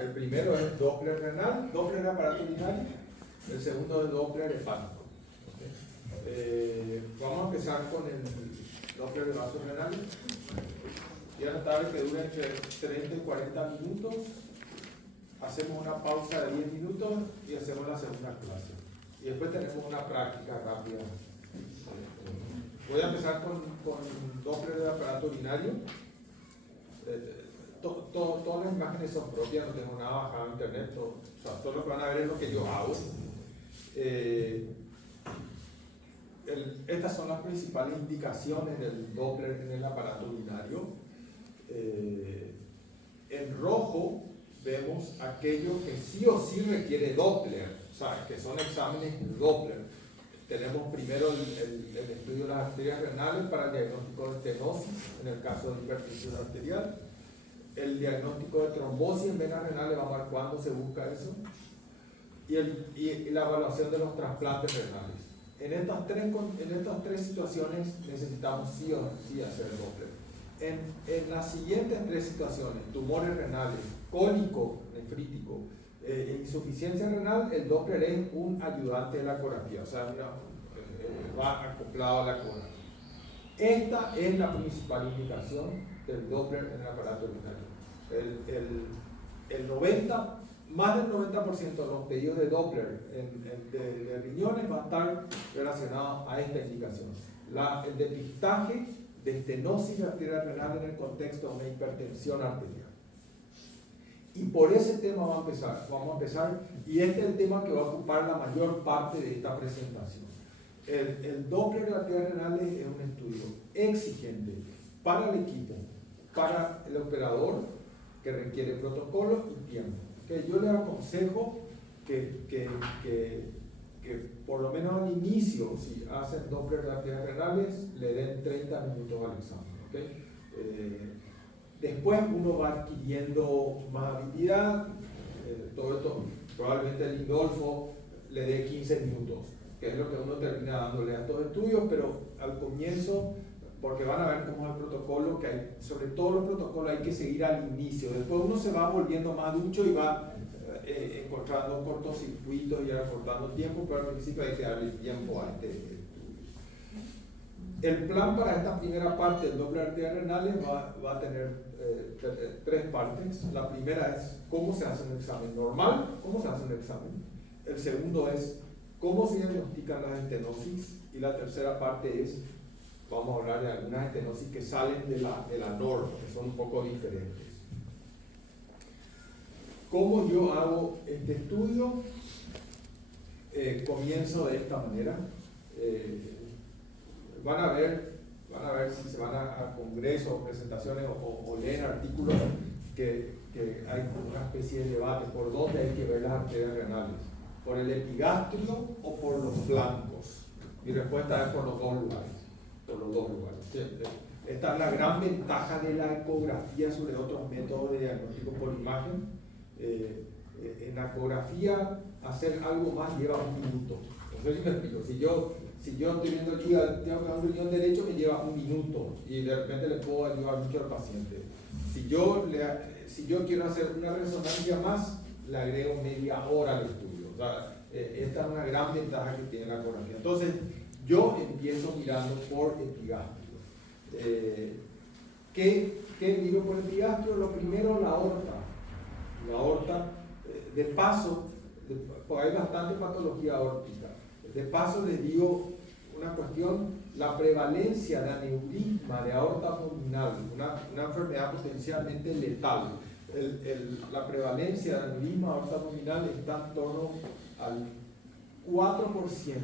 El primero es Doppler renal, Doppler aparato urinario. El segundo es Doppler hepático. Vamos a empezar con el Doppler de vasos renales. Y es notable que dura entre 30 y 40 minutos. Hacemos una pausa de 10 minutos y hacemos la segunda clase. Y después tenemos una práctica rápida. Voy a empezar con Doppler de aparato urinario. Todas las imágenes son propias, no tengo nada bajado en internet. Todo lo que van a ver es lo que yo hago. Estas son las principales indicaciones del Doppler en el aparato urinario. En rojo vemos aquello que sí o sí requiere Doppler, o sea, que son exámenes Doppler. Tenemos primero el estudio de las arterias renales para el diagnóstico de estenosis, en el caso de hipertensión arterial. El diagnóstico de trombosis en venas renales, vamos a ver cuándo se busca eso. Y la evaluación de los trasplantes renales. En estas tres situaciones necesitamos sí o sí hacer Doppler. En las siguientes tres situaciones, tumores renales, cólico nefrítico, insuficiencia renal, el Doppler es un ayudante de la ecografía, o sea, va acoplado a la ecografía. Esta es la principal indicación del Doppler en el aparato urinario. Más del 90% de los pedidos de Doppler de riñones va a estar relacionado a esta indicación. El depistaje de estenosis de arteria renal en el contexto de una hipertensión arterial. Y por ese tema vamos a empezar, y este es el tema que va a ocupar la mayor parte de esta presentación. El Doppler de arterias renales es un estudio exigente para el equipo, para el operador, que requiere protocolo y tiempo. ¿Okay? Yo les aconsejo que por lo menos al inicio, si hacen Doppler de arterias renales, le den 30 minutos al examen. ¿Okay? Después uno va adquiriendo más habilidad, todo esto, probablemente el Lindolfo le dé 15 minutos, que es lo que uno termina dándole a estos estudios, pero al comienzo, porque van a ver cómo es el protocolo, que hay, sobre todo los protocolos hay que seguir al inicio, después uno se va volviendo más ducho y va encontrando cortocircuitos y acortando tiempo, pero al principio hay que darle tiempo a este estudio. El plan para esta primera parte del Doppler de arterias renales va a tener tres partes. La primera es cómo se hace un examen normal, cómo se hace un examen. El segundo es cómo se diagnostican las estenosis. Y la tercera parte es, vamos a hablar de algunas estenosis que salen de la norma, que son un poco diferentes. ¿Cómo yo hago este estudio? Comienzo de esta manera. Van a ver si se van a congresos, presentaciones o leen artículos que hay una especie de debate por dónde hay que ver las arterias renales, por el epigastrio o por los flancos. Mi respuesta es por los dos lugares. Esta es la gran ventaja de la ecografía sobre otros métodos de diagnóstico por imagen. En la ecografía hacer algo más lleva un minuto. No sé si me explico. Si yo estoy viendo el hígado, tengo que un riñón derecho, me lleva un minuto y de repente le puedo ayudar mucho al paciente. Si yo quiero hacer una resonancia más, le agrego media hora al estudio. O sea, esta es una gran ventaja que tiene la ecografía. Entonces, yo empiezo mirando por epigastrio. ¿Qué miro por epigastrio? Lo primero, la aorta. La aorta, de paso, porque hay bastante patología aórtica. De paso les digo una cuestión, la prevalencia de aneurisma de aorta abdominal, una enfermedad potencialmente letal. La prevalencia de aneurisma de aorta abdominal está en torno al 4%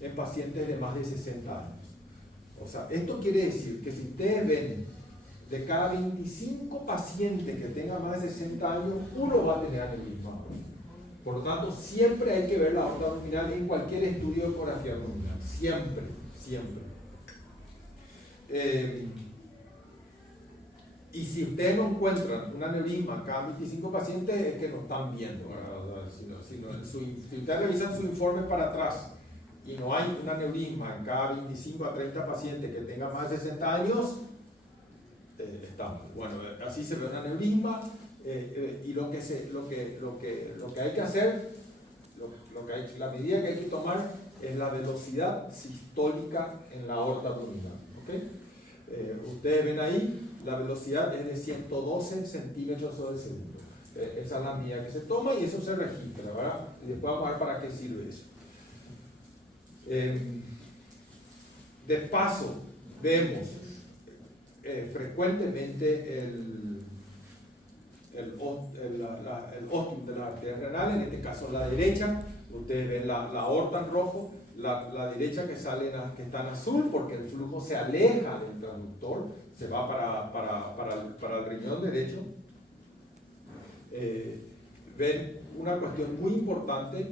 en pacientes de más de 60 años. O sea, esto quiere decir que si ustedes ven de cada 25 pacientes que tengan más de 60 años, uno va a tener aneurisma. Por lo tanto, siempre hay que ver la aorta abdominal en cualquier estudio de ecografía abdominal. Siempre. Y si ustedes no encuentran un aneurisma cada 25 pacientes, es que no están viendo. Si ustedes revisan su informe para atrás y no hay un aneurisma en cada 25 a 30 pacientes que tengan más de 60 años, estamos. Bueno, así se ve un aneurisma. Y lo que hay que hacer, la medida que hay que tomar es la velocidad sistólica en la aorta abdominal. ¿Okay? Ustedes ven ahí, la velocidad es de 112 centímetros sobre segundo. Esa es la medida que se toma y eso se registra, ¿verdad? Y después vamos a ver para qué sirve eso. De paso, vemos frecuentemente el óstium de la arteria renal, en este caso la derecha. Ustedes ven la aorta en rojo, la derecha que está en azul, porque el flujo se aleja del transductor, se va para el riñón derecho. Ven una cuestión muy importante,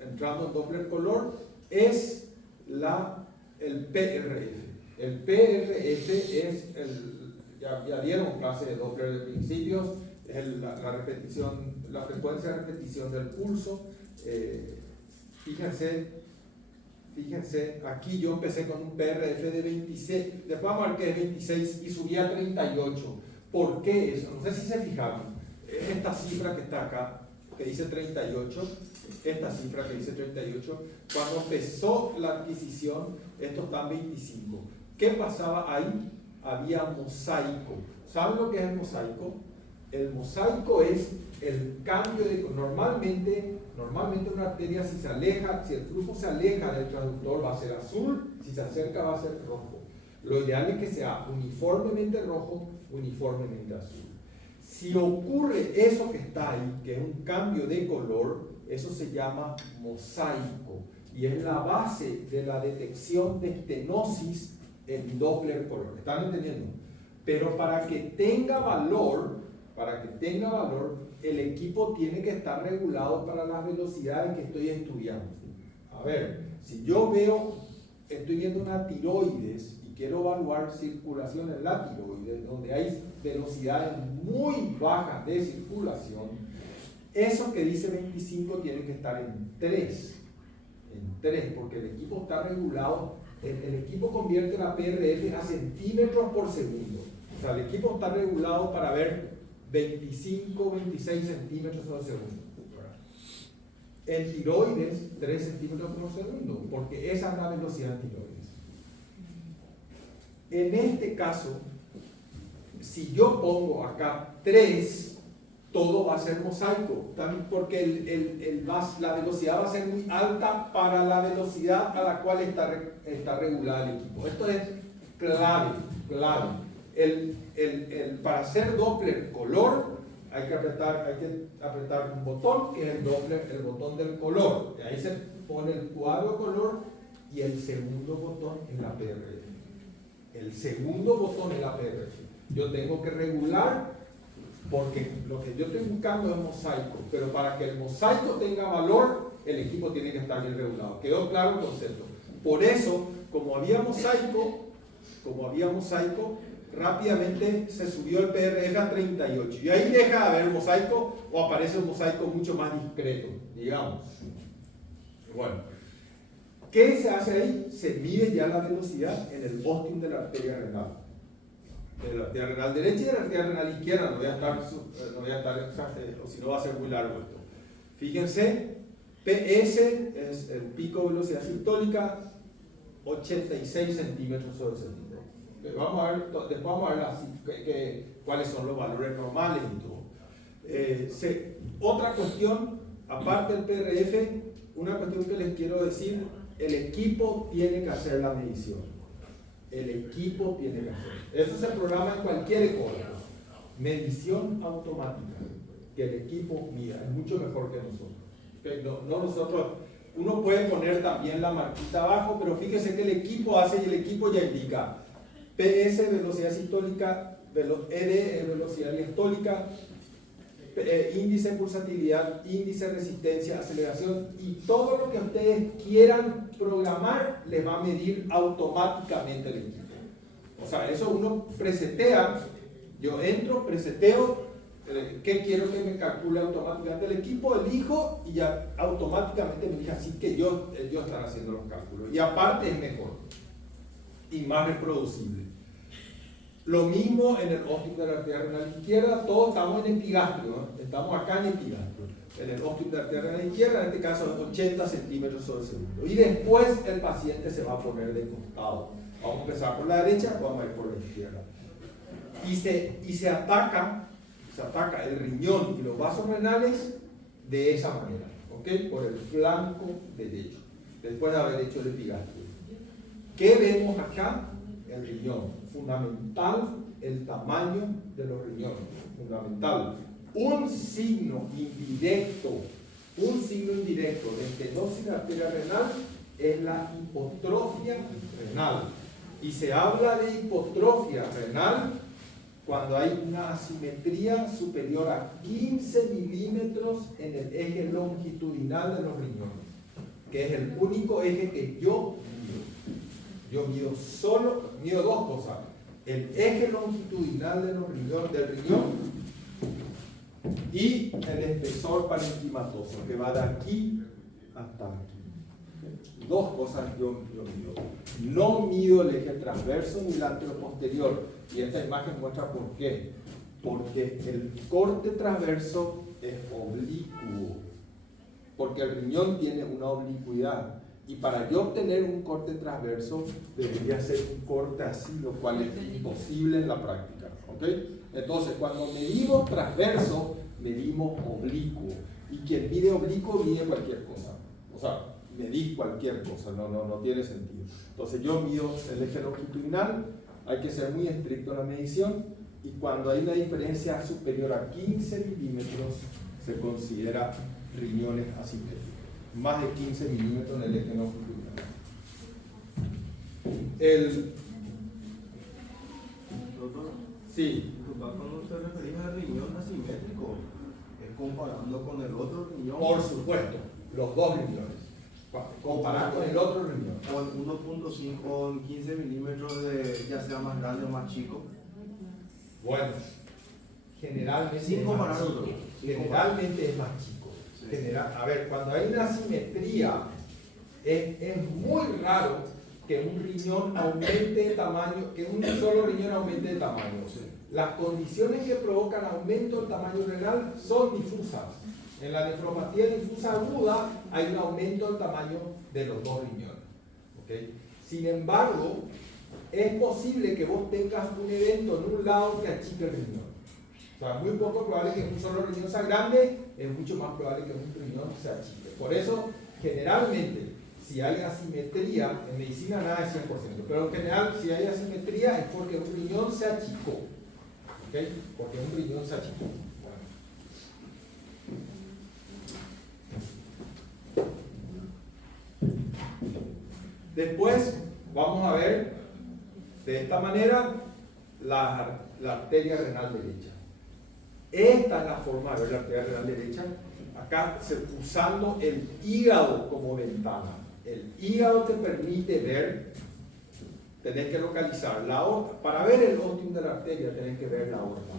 entrando en Doppler color, es el PRF. El PRF es ya dieron clase de Doppler de principios, es la frecuencia de repetición del pulso. Fíjense, aquí yo empecé con un PRF de 26, después vamos a ver que es 26 y subí a 38. ¿Por qué eso? No sé si se fijaron. Esta cifra que está acá, que dice 38, esta cifra que dice 38, cuando empezó la adquisición, esto está en 25. ¿Qué pasaba ahí? Había mosaico. ¿Saben lo que es el mosaico? El mosaico es el cambio de... Normalmente una arteria, si el flujo se aleja del transductor, va a ser azul, si se acerca va a ser rojo. Lo ideal es que sea uniformemente rojo, uniformemente azul. Si ocurre eso que está ahí, que es un cambio de color, eso se llama mosaico y es la base de la detección de estenosis en Doppler color. ¿Están entendiendo? Pero para que tenga valor, el equipo tiene que estar regulado para las velocidades que estoy estudiando. A ver, si yo estoy viendo una tiroides y quiero evaluar circulación en la tiroides, donde hay velocidades muy bajas de circulación, eso que dice 25 tiene que estar en 3, porque el equipo está regulado, el equipo convierte la PRF a centímetros por segundo. O sea, el equipo está regulado para ver 25, 26 centímetros por segundo. En tiroides, 3 centímetros por segundo, porque esa es la velocidad en tiroides. En este caso, si yo pongo acá 3, todo va a ser mosaico, también porque la velocidad va a ser muy alta para la velocidad a la cual está regulada el equipo. Esto es clave. Para hacer Doppler color hay que apretar un botón que es el botón del color. Y ahí se pone el cuadro color y el segundo botón es la PRF. El segundo botón es la PRF. Yo tengo que regular porque lo que yo estoy buscando es mosaico, pero para que el mosaico tenga valor, el equipo tiene que estar bien regulado. ¿Quedó claro el concepto? Por eso, como había mosaico, rápidamente se subió el PRF a 38. Y ahí deja de haber mosaico o aparece un mosaico mucho más discreto, digamos. Bueno, ¿qué se hace ahí? Se mide ya la velocidad en el óstium de la arteria renal. De la arteria renal derecha y de la arteria renal izquierda. No voy a estar o si no va a ser muy largo esto. Fíjense, PS es el pico de velocidad sistólica, 86 centímetros sobre segundo. Después vamos a ver cuáles son los valores normales y todo. Otra cuestión, aparte del PRF, una cuestión que les quiero decir, el equipo tiene que hacer la medición. El equipo tiene que hacer. Eso se programa en cualquier escuela. Medición automática. Que el equipo mida, es mucho mejor que nosotros. No nosotros. Uno puede poner también la marquita abajo, pero fíjese que el equipo hace y el equipo ya indica PS, velocidad sistólica, ED, velocidad diastólica, índice de pulsatilidad, índice de resistencia, aceleración, y todo lo que ustedes quieran programar les va a medir automáticamente el equipo. O sea, eso uno presetea, yo entro, preseteo, ¿qué quiero que me calcule automáticamente el equipo? Elijo y ya automáticamente me dice así que yo estaré haciendo los cálculos. Y aparte es mejor y más reproducible. Lo mismo en el óstium de la arteria renal izquierda, todos estamos en epigastrio, ¿no? Estamos acá en epigastrio. En el óstium de la arteria renal izquierda, en este caso es 80 centímetros sobre segundo. Y después el paciente se va a poner de costado. Vamos a empezar por la derecha, vamos a ir por la izquierda. Y se ataca el riñón y los vasos renales de esa manera, ¿ok? Por el flanco derecho, después de haber hecho el epigastrio. ¿Qué vemos acá? El riñón. Fundamental el tamaño de los riñones. Fundamental. Un signo indirecto de estenosis de la arteria renal es la hipotrofia renal. Y se habla de hipotrofia renal cuando hay una asimetría superior a 15 milímetros en el eje longitudinal de los riñones, que es el único eje que yo mido. Yo mido dos cosas: el eje longitudinal de los del riñón y el espesor parenquimatoso, que va de aquí hasta aquí. Dos cosas yo mido. No mido el eje transverso ni el anteroposterior. Y esta imagen muestra por qué. Porque el corte transverso es oblicuo. Porque el riñón tiene una oblicuidad. Y para yo obtener un corte transverso, debería ser un corte así, lo cual es imposible en la práctica. ¿Okay? Entonces, cuando medimos transverso, medimos oblicuo. Y quien mide oblicuo mide cualquier cosa. O sea, medís cualquier cosa, no tiene sentido. Entonces, yo mido el eje longitudinal, hay que ser muy estricto en la medición, y cuando hay una diferencia superior a 15 milímetros, se considera riñones asimétricos. Más de 15 milímetros en el eje longitudinal. Doctor, Sí. cuando usted refería al riñón asimétrico, ¿es comparando con el otro riñón? Por supuesto, los dos riñones. Comparar con el otro riñón. Con 1.5 con 15 milímetros de, ya sea más grande o más chico. Bueno, generalmente Sin es comparar más chico. otro. Generalmente es más chico. Sí. A ver, cuando hay una asimetría, es muy raro que un riñón aumente de tamaño, que un solo riñón aumente de tamaño. Las condiciones que provocan aumento del tamaño renal son difusas. En la nefropatía difusa aguda hay un aumento del tamaño de los dos riñones. ¿Okay? Sin embargo, es posible que vos tengas un evento en un lado que achique el riñón. O sea, es muy poco probable que un solo riñón sea grande, es mucho más probable que un riñón se achique. Por eso, generalmente, si hay asimetría, en medicina nada es 100%, pero en general, si hay asimetría es porque un riñón se achicó. ¿Okay? Porque un riñón se achicó. Después vamos a ver de esta manera la arteria renal derecha. Esta es la forma de ver la arteria renal derecha. Acá usando el hígado como ventana. El hígado te permite ver, tenés que localizar la aorta. Para ver el óstium de la arteria tenés que ver la aorta.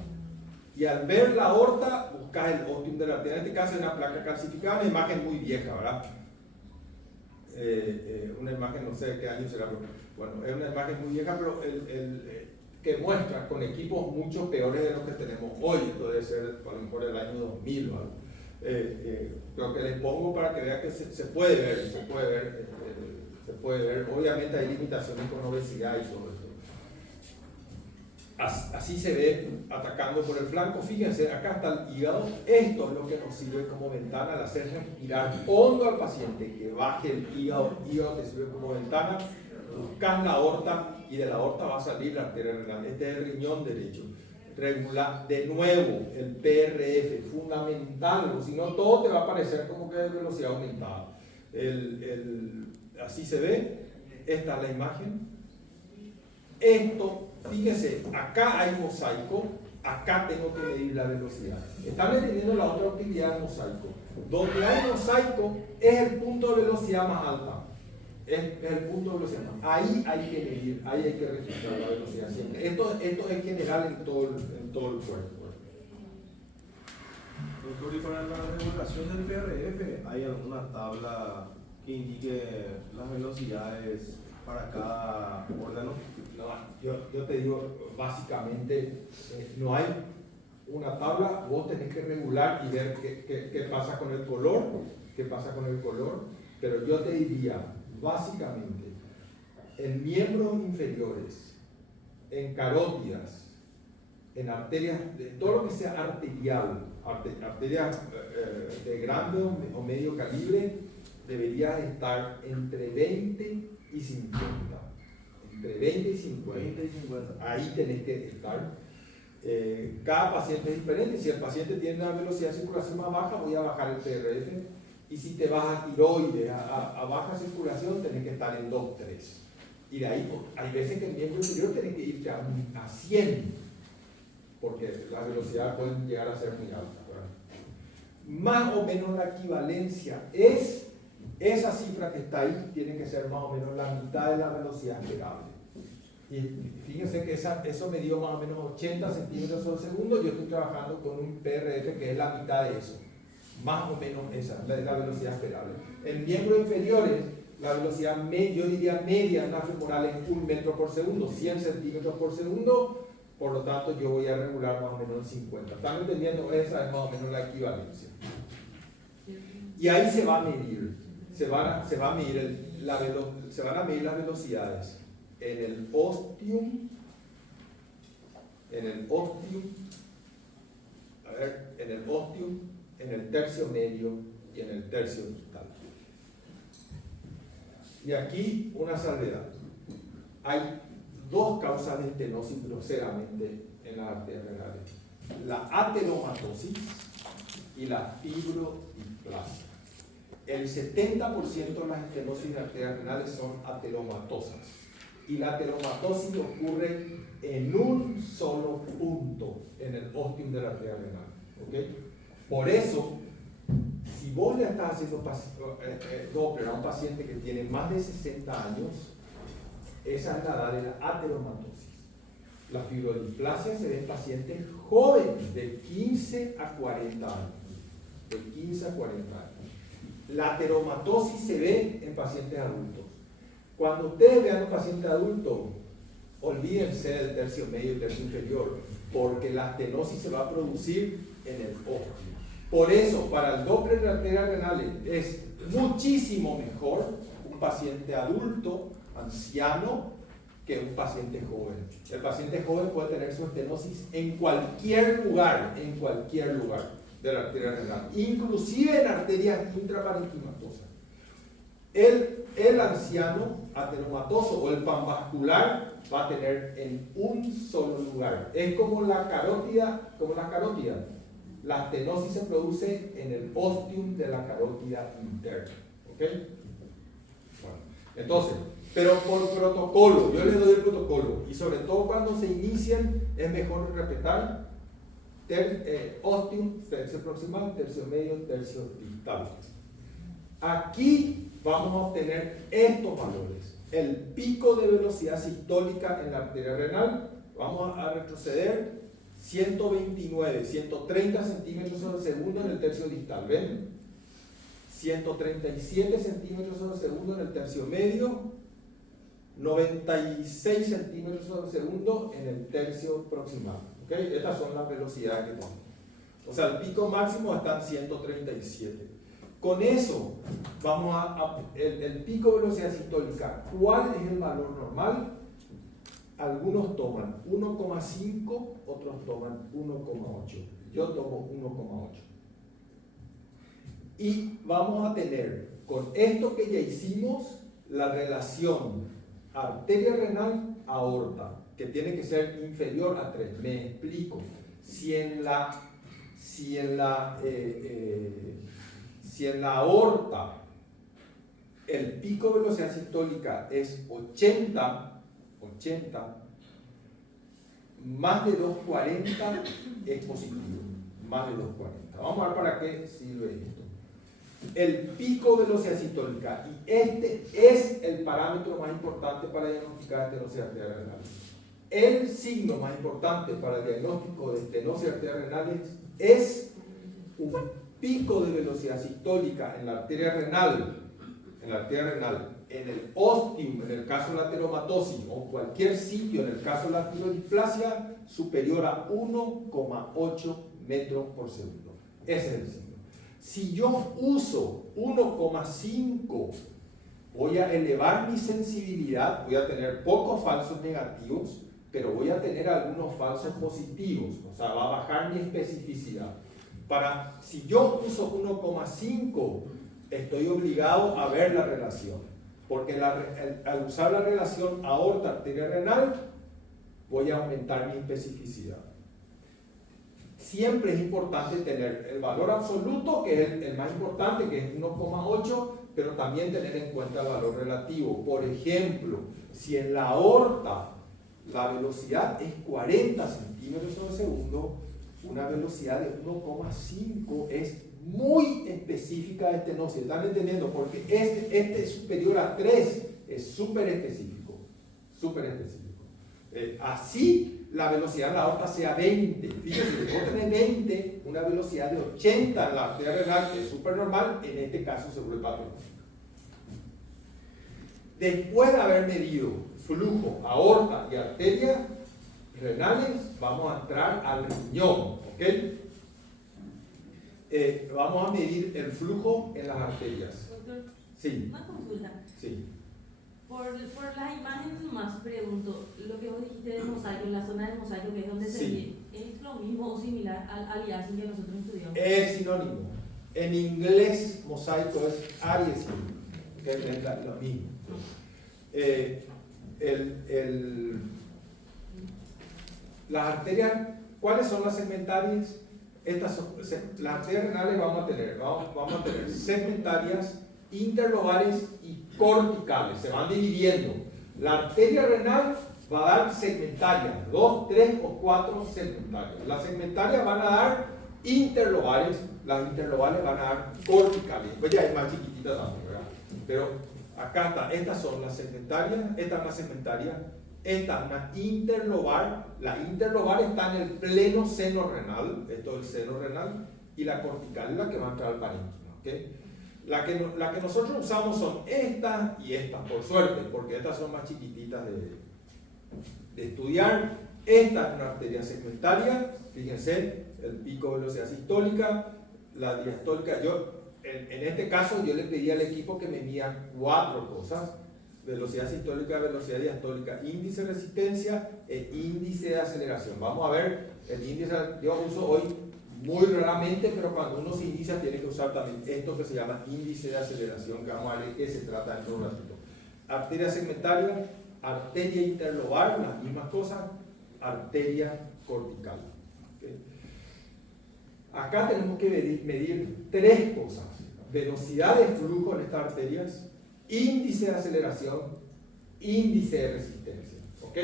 Y al ver la aorta buscas el óstium de la arteria. En este caso es una placa calcificada, una imagen muy vieja, ¿verdad? Una imagen, no sé de qué año será, pero bueno, es una imagen muy vieja, pero que muestra con equipos mucho peores de los que tenemos hoy. Esto debe ser a lo mejor el año 2000 o algo. Creo que les pongo para que vean que se puede ver, se puede ver. Obviamente hay limitaciones con obesidad y todo eso. Así se ve atacando por el flanco. Fíjense, acá está el hígado. Esto es lo que nos sirve como ventana al hacer respirar hondo al paciente, que baje el hígado. El hígado te sirve como ventana. Buscas la aorta y de la aorta va a salir la arteria renal. Este es el riñón derecho. Regular de nuevo el PRF, fundamental, si no todo te va a parecer como que de velocidad aumentada. Así se ve. Esta es la imagen. Esto, fíjese, acá hay mosaico, acá tengo que medir la velocidad. Están entendiendo la otra utilidad del mosaico. Donde hay mosaico es el punto de velocidad más alta. Es el punto de velocidad más alta. Ahí hay que medir, ahí hay que registrar la velocidad siempre. Esto es general en todo el cuerpo. Doctor, y para la regulación del PRF, ¿hay alguna tabla que indique las velocidades para cada órgano? No, yo te digo, básicamente, no hay una tabla, vos tenés que regular y ver qué pasa con el color, pero yo te diría, básicamente, en miembros inferiores, en carótidas, en arterias, de todo lo que sea arterial, arterias de grande o medio calibre, deberías estar entre 20 y 50. Entre 20 y 50. 20 y 50. Ahí tenés que estar. Cada paciente es diferente. Si el paciente tiene una velocidad de circulación más baja, voy a bajar el PRF. Y si te vas a tiroides, a baja circulación, tenés que estar en 2, 3. Y de ahí, hay veces que el miembro inferior tenés que irte a 100, porque las velocidades pueden llegar a ser muy altas, ¿verdad? Más o menos la equivalencia es, esa cifra que está ahí, tiene que ser más o menos la mitad de la velocidad esperable. Y fíjense que eso me dio más o menos 80 centímetros por segundo. Yo estoy trabajando con un PRF que es la mitad de eso. Más o menos esa es la velocidad esperable. En miembros inferiores, la velocidad yo diría media en la femoral es 1 metro por segundo, 100 centímetros por segundo. Por lo tanto, yo voy a regular más o menos en 50. ¿Están entendiendo? Esa es más o menos la equivalencia. Y ahí se va a medir. Se van a medir las velocidades en el ostium, en el tercio medio y en el tercio distal. Y aquí una salvedad. Hay dos causas de estenosis groseramente en las arterias renales: la ateromatosis y la fibrodisplasia. El 70% de las estenosis de arterias renales son ateromatosas, y la ateromatosis ocurre en un solo punto en el ostium de la arteria renal. ¿Okay? Por eso, si vos le estás haciendo Doppler a un paciente que tiene más de 60 años, esa es la edad de la ateromatosis. La fibrodisplasia se ve en pacientes jóvenes de 15 a 40 años. De 15 a 40 años. La ateromatosis se ve en pacientes adultos. Cuando ustedes vean un paciente adulto, olvídense del tercio medio y tercio inferior, porque la estenosis se va a producir en el ojo. Por eso, para el Doppler de arterias renales es muchísimo mejor un paciente adulto, anciano, que un paciente joven. El paciente joven puede tener su estenosis en cualquier lugar de la arteria renal, inclusive en arterias intraparenquimatosas. El anciano ateromatoso o el panvascular va a tener en un solo lugar. Es como la carótida, La estenosis se produce en el ostium de la carótida interna. ¿Ok? Bueno, entonces, pero por protocolo, yo les doy el protocolo, y sobre todo cuando se inician, es mejor respetar ostium, tercio proximal, tercio medio, tercio distal. Aquí vamos a obtener estos valores. El pico de velocidad sistólica en la arteria renal, vamos a retroceder 129, 130 centímetros sobre segundo en el tercio distal, ¿ven? 137 centímetros sobre segundo en el tercio medio, 96 centímetros sobre segundo en el tercio proximal. ¿Okay? Estas son las velocidades que tenemos. O sea, el pico máximo está en 137. Con eso, vamos el pico de velocidad sistólica. ¿Cuál es el valor normal? Algunos toman 1,5, otros toman 1,8. Yo tomo 1,8. Y vamos a tener, con esto que ya hicimos, la relación arteria renal aorta, que tiene que ser inferior a 3. Me explico. Si en la aorta el pico de velocidad sistólica es 80, más de 240 es positivo, más de 240. Vamos a ver para qué sirve esto. El pico de velocidad sistólica, y este es el parámetro más importante para diagnosticar estenosis arterial renal. El signo más importante para el diagnóstico de estenosis arterial renal es un pico de velocidad sistólica en la arteria renal en el ostium, en el caso de la teromatosis, o cualquier sitio, en el caso de la arteriodisplasia, superior a 1,8 metros por segundo. Ese es el signo. Si yo uso 1,5, voy a elevar mi sensibilidad, voy a tener pocos falsos negativos, pero voy a tener algunos falsos positivos, o sea, va a bajar mi especificidad. Si yo uso 1,5, estoy obligado a ver la relación, porque al usar la relación aorta-arteria renal, voy a aumentar mi especificidad. Siempre es importante tener el valor absoluto, que es el más importante, que es 1,8, pero también tener en cuenta el valor relativo. Por ejemplo, si en la aorta la velocidad es 40 centímetros por segundo, una velocidad de 1,5 es muy específica de estenosis. ¿Están entendiendo? Porque este es superior a 3, es súper específico. Súper específico. Así la velocidad en la aorta sea 20. Fíjense, si vos tenés 20, una velocidad de 80 en la arteria renal, que es súper normal, en este caso seguro el patrón. Después de haber medido flujo, aorta y arteria renales, vamos a entrar al riñón, ¿ok? Vamos a medir el flujo en las arterias. Doctor, Sí. una consulta. Sí. Por las imágenes nomás pregunto, lo que vos dijiste de mosaico, en la zona del mosaico, que es donde se Sí. ve, ¿es lo mismo o similar al aliasing que nosotros estudiamos? Es sinónimo. En inglés, mosaico es aliasing, que es lo mismo. Las arterias, ¿cuáles son las segmentarias? Las arterias renales vamos a tener segmentarias, interlobales y corticales, se van dividiendo. La arteria renal va a dar segmentarias, 2, 3 o 4 segmentarias. Las segmentarias van a dar interlobales, las interlobales van a dar corticales. Pues ya es más chiquitita también, ¿verdad? Pero acá está, estas son las segmentarias, esta es una segmentaria, esta es una interlobar. La interlobar está en el pleno seno renal, esto es el seno renal, y la cortical es la que va a entrar al parénquima, ¿ok? La que nosotros usamos son estas y estas, por suerte, porque estas son más chiquititas de estudiar. Esta es una arteria segmentaria, fíjense, el pico de velocidad sistólica, la diastólica. En este caso yo le pedí al equipo que me mida 4 cosas: velocidad sistólica, velocidad diastólica, índice de resistencia e índice de aceleración. Vamos a ver el índice. Yo uso hoy muy raramente, pero cuando uno se inicia tiene que usar también esto que se llama índice de aceleración, que vamos a ver de qué se trata en un ratito. Arteria segmentaria, arteria interlobar, las mismas cosas, arteria cortical. ¿Okay? Acá tenemos que medir 3 cosas: velocidad de flujo en estas arterias, índice de aceleración, índice de resistencia. ¿Ok?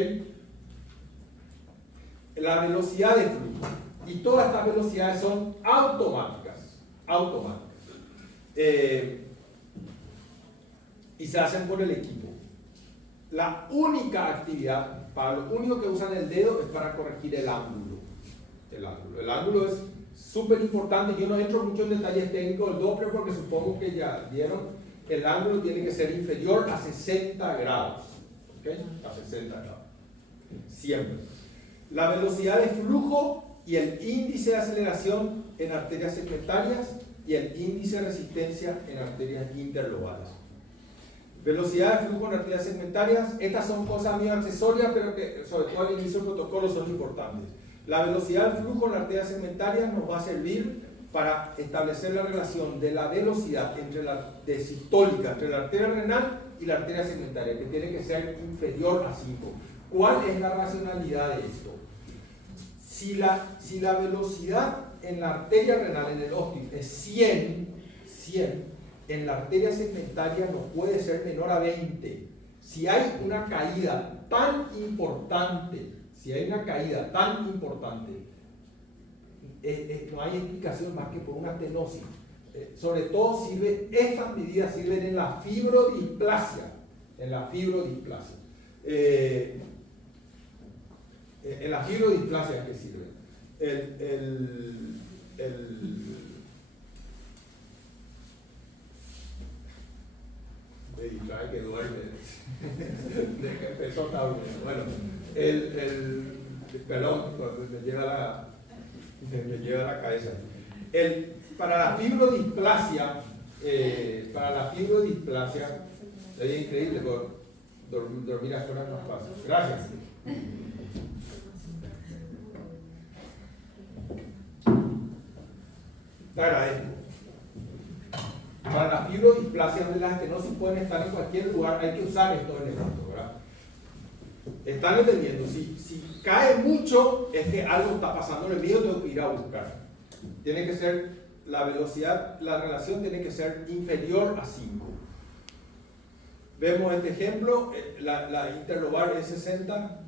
La velocidad de flujo. Y todas estas velocidades son automáticas. Y se hacen por el equipo. La única actividad, para lo único que usan el dedo, es para corregir el ángulo. El ángulo es súper importante. Yo no entro mucho en detalles técnicos del Doppler porque supongo que ya vieron. El ángulo tiene que ser inferior a 60 grados. ¿Ok? A 60 grados. Siempre. La velocidad de flujo y el índice de aceleración en arterias segmentarias y el índice de resistencia en arterias interlobales. Velocidad de flujo en arterias segmentarias, estas son cosas muy accesorias, pero que sobre todo al inicio del protocolo son importantes. La velocidad de flujo en arterias segmentarias nos va a servir para establecer la relación de la velocidad de sistólica entre la arteria renal y la arteria segmentaria, que tiene que ser inferior a 5. ¿Cuál es la racionalidad de esto? Si la velocidad en la arteria renal, en el ostium, es 100, en la arteria segmentaria no puede ser menor a 20. Si hay una caída tan importante, no hay explicación más que por una estenosis. Sobre todo estas medidas sirven en la fibrodisplasia. En la fibrodisplasia que sirve. Me distrae que duerme. eso está bien. Bueno, perdón, me llega a la cabeza. Para la fibrodisplasia, es increíble, dormir afuera es más fácil. Gracias. Te agradezco. Para la fibrodisplasia, de las que no se pueden estar en cualquier lugar, hay que usar estos elementos, ¿verdad? ¿Están entendiendo? Si cae mucho, es que algo está pasando en el medio, tengo que ir a buscar. Tiene que ser, la velocidad, la relación tiene que ser inferior a 5. Vemos este ejemplo, la interlobar es 60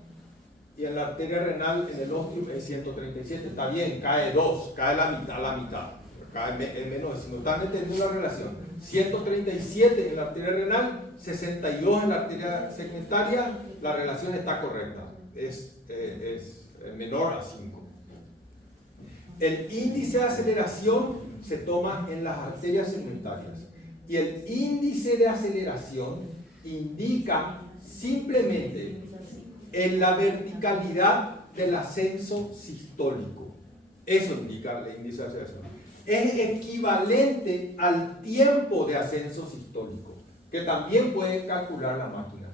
y en la arteria renal, en el ostium, es 137. Está bien, cae 2, cae la mitad. Cae en menos de 5. ¿Están entendiendo la relación? 137 en la arteria renal, 62 en la arteria segmentaria, la relación está correcta. Es menor a 5. El índice de aceleración se toma en las arterias segmentarias. Y el índice de aceleración indica simplemente en la verticalidad del ascenso sistólico. Eso indica el índice de aceleración. Es equivalente al tiempo de ascenso sistólico, que también puede calcular la máquina.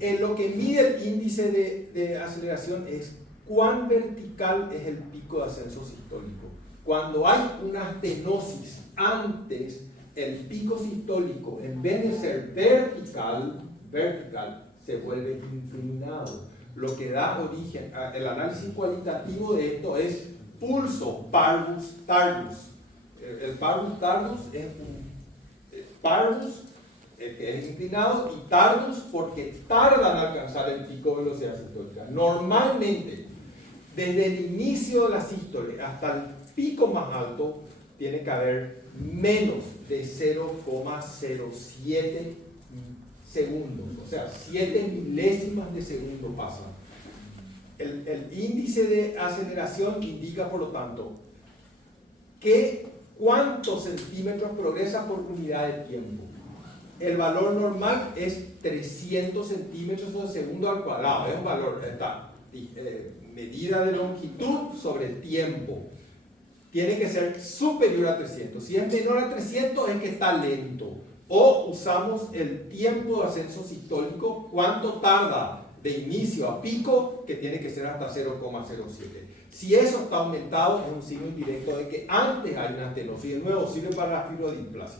En lo que mide el índice de aceleración es cuán vertical es el pico de ascenso sistólico. Cuando hay una astenosis antes, el pico sistólico, en vez de ser vertical, se vuelve inclinado. Lo que da origen, el análisis cualitativo de esto es pulso parvus tardus. El parvus tardus es un parvus, que es inclinado, y tardus porque tardan en alcanzar el pico de velocidad sistólica. Normalmente, desde el inicio de la sístole hasta el pico más alto, tiene que haber menos de 0,07 segundos, o sea, 7 milésimas de segundo pasa. El índice de aceleración indica, por lo tanto, cuántos centímetros progresa por unidad de tiempo. El valor normal es 300 centímetros de segundo al cuadrado. Es un valor, medida de longitud sobre tiempo. Tiene que ser superior a 300. Si es menor a 300 es que está lento. O usamos el tiempo de ascenso sistólico, cuánto tarda de inicio a pico, que tiene que ser hasta 0,07. Si eso está aumentado, es un signo indirecto de que antes hay una astenosis. De nuevo, sirve para la fibrodisplasia.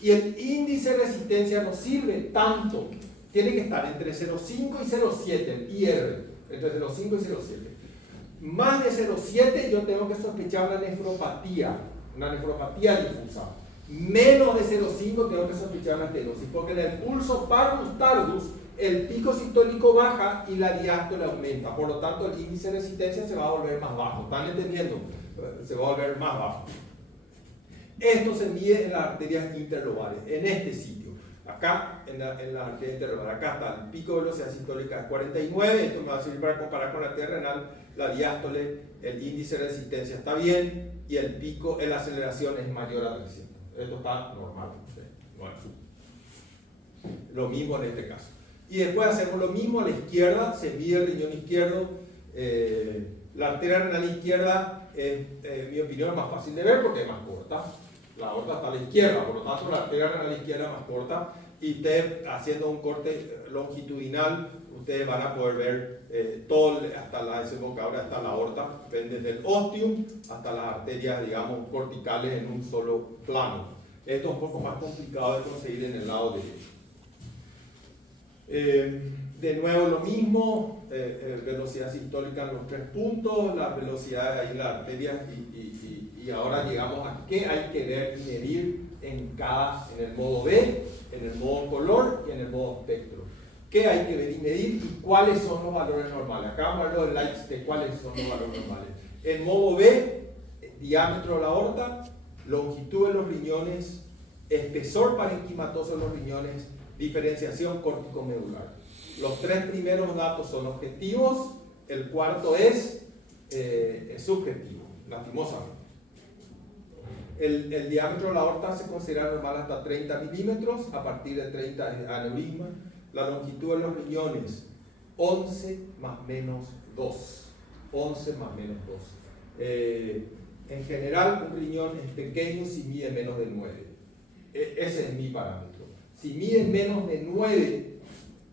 Y el índice de resistencia no sirve tanto. Tiene que estar entre 0,5 y 0,7, el IR, entre 0,5 y 0,7. Más de 0,7 yo tengo que sospechar una nefropatía difusa. Menos de 0,5 tengo que sospechar una astenosis, porque en el pulso parvus tardus el pico sistólico baja y la diástole aumenta. Por lo tanto, el índice de resistencia se va a volver más bajo. ¿Están entendiendo? Se va a volver más bajo. Esto se mide en las arterias interlobales, en este sitio. Acá, en la arteria interlobar, acá está el pico de velocidad sistólica de 49. Esto me va a servir para comparar con la arteria renal. La diástole, el índice de resistencia está bien y el pico en la aceleración es mayor a 300. Esto está normal. Bueno, lo mismo en este caso. Y después hacemos lo mismo a la izquierda, se mide el riñón izquierdo. La arteria renal izquierda, en mi opinión, es más fácil de ver porque es más corta. La aorta está a la izquierda, por lo tanto la arteria renal izquierda es más corta. Y ustedes, haciendo un corte longitudinal, ustedes van a poder ver todo, hasta la desembocadura, hasta la aorta, desde el ostium hasta las arterias, digamos, corticales en un solo plano. Esto es un poco más complicado de conseguir en el lado derecho. De nuevo lo mismo, velocidad sistólica en los 3 puntos, las velocidades ahí en las arterias y ahora llegamos a qué hay que ver y medir en el modo B, en el modo color y en el modo espectro. ¿Qué hay que ver y medir y cuáles son los valores normales? Acá vamos a hablar de likes de cuáles son los valores normales. En modo B, diámetro de la aorta, longitud de los riñones, espesor parenquimatoso de los riñones, diferenciación córtico-medular. Los 3 primeros datos son objetivos, el cuarto es subjetivo, lastimosamente. El diámetro de la aorta se considera normal hasta 30 milímetros, a partir de 30 es aneurisma. la longitud de los riñones, 11 más menos 2. 11 más menos 2. En general, un riñón es pequeño si mide menos de 9. Ese es mi parámetro. Si mide menos de 9,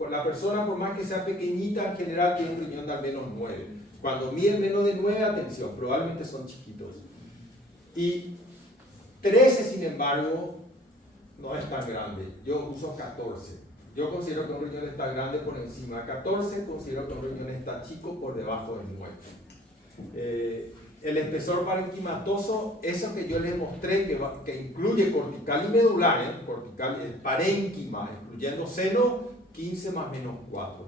la persona, por más que sea pequeñita, en general tiene un riñón de al menos 9. Cuando miden menos de 9, atención, probablemente son chiquitos. Y 13, sin embargo, no es tan grande. Yo uso 14. Yo considero que un riñón está grande por encima de 14, considero que un riñón está chico por debajo de 9. El espesor parenquimatoso, eso que yo les mostré, que incluye cortical y medular, cortical, parénquima, excluyendo seno, 15 más menos 4.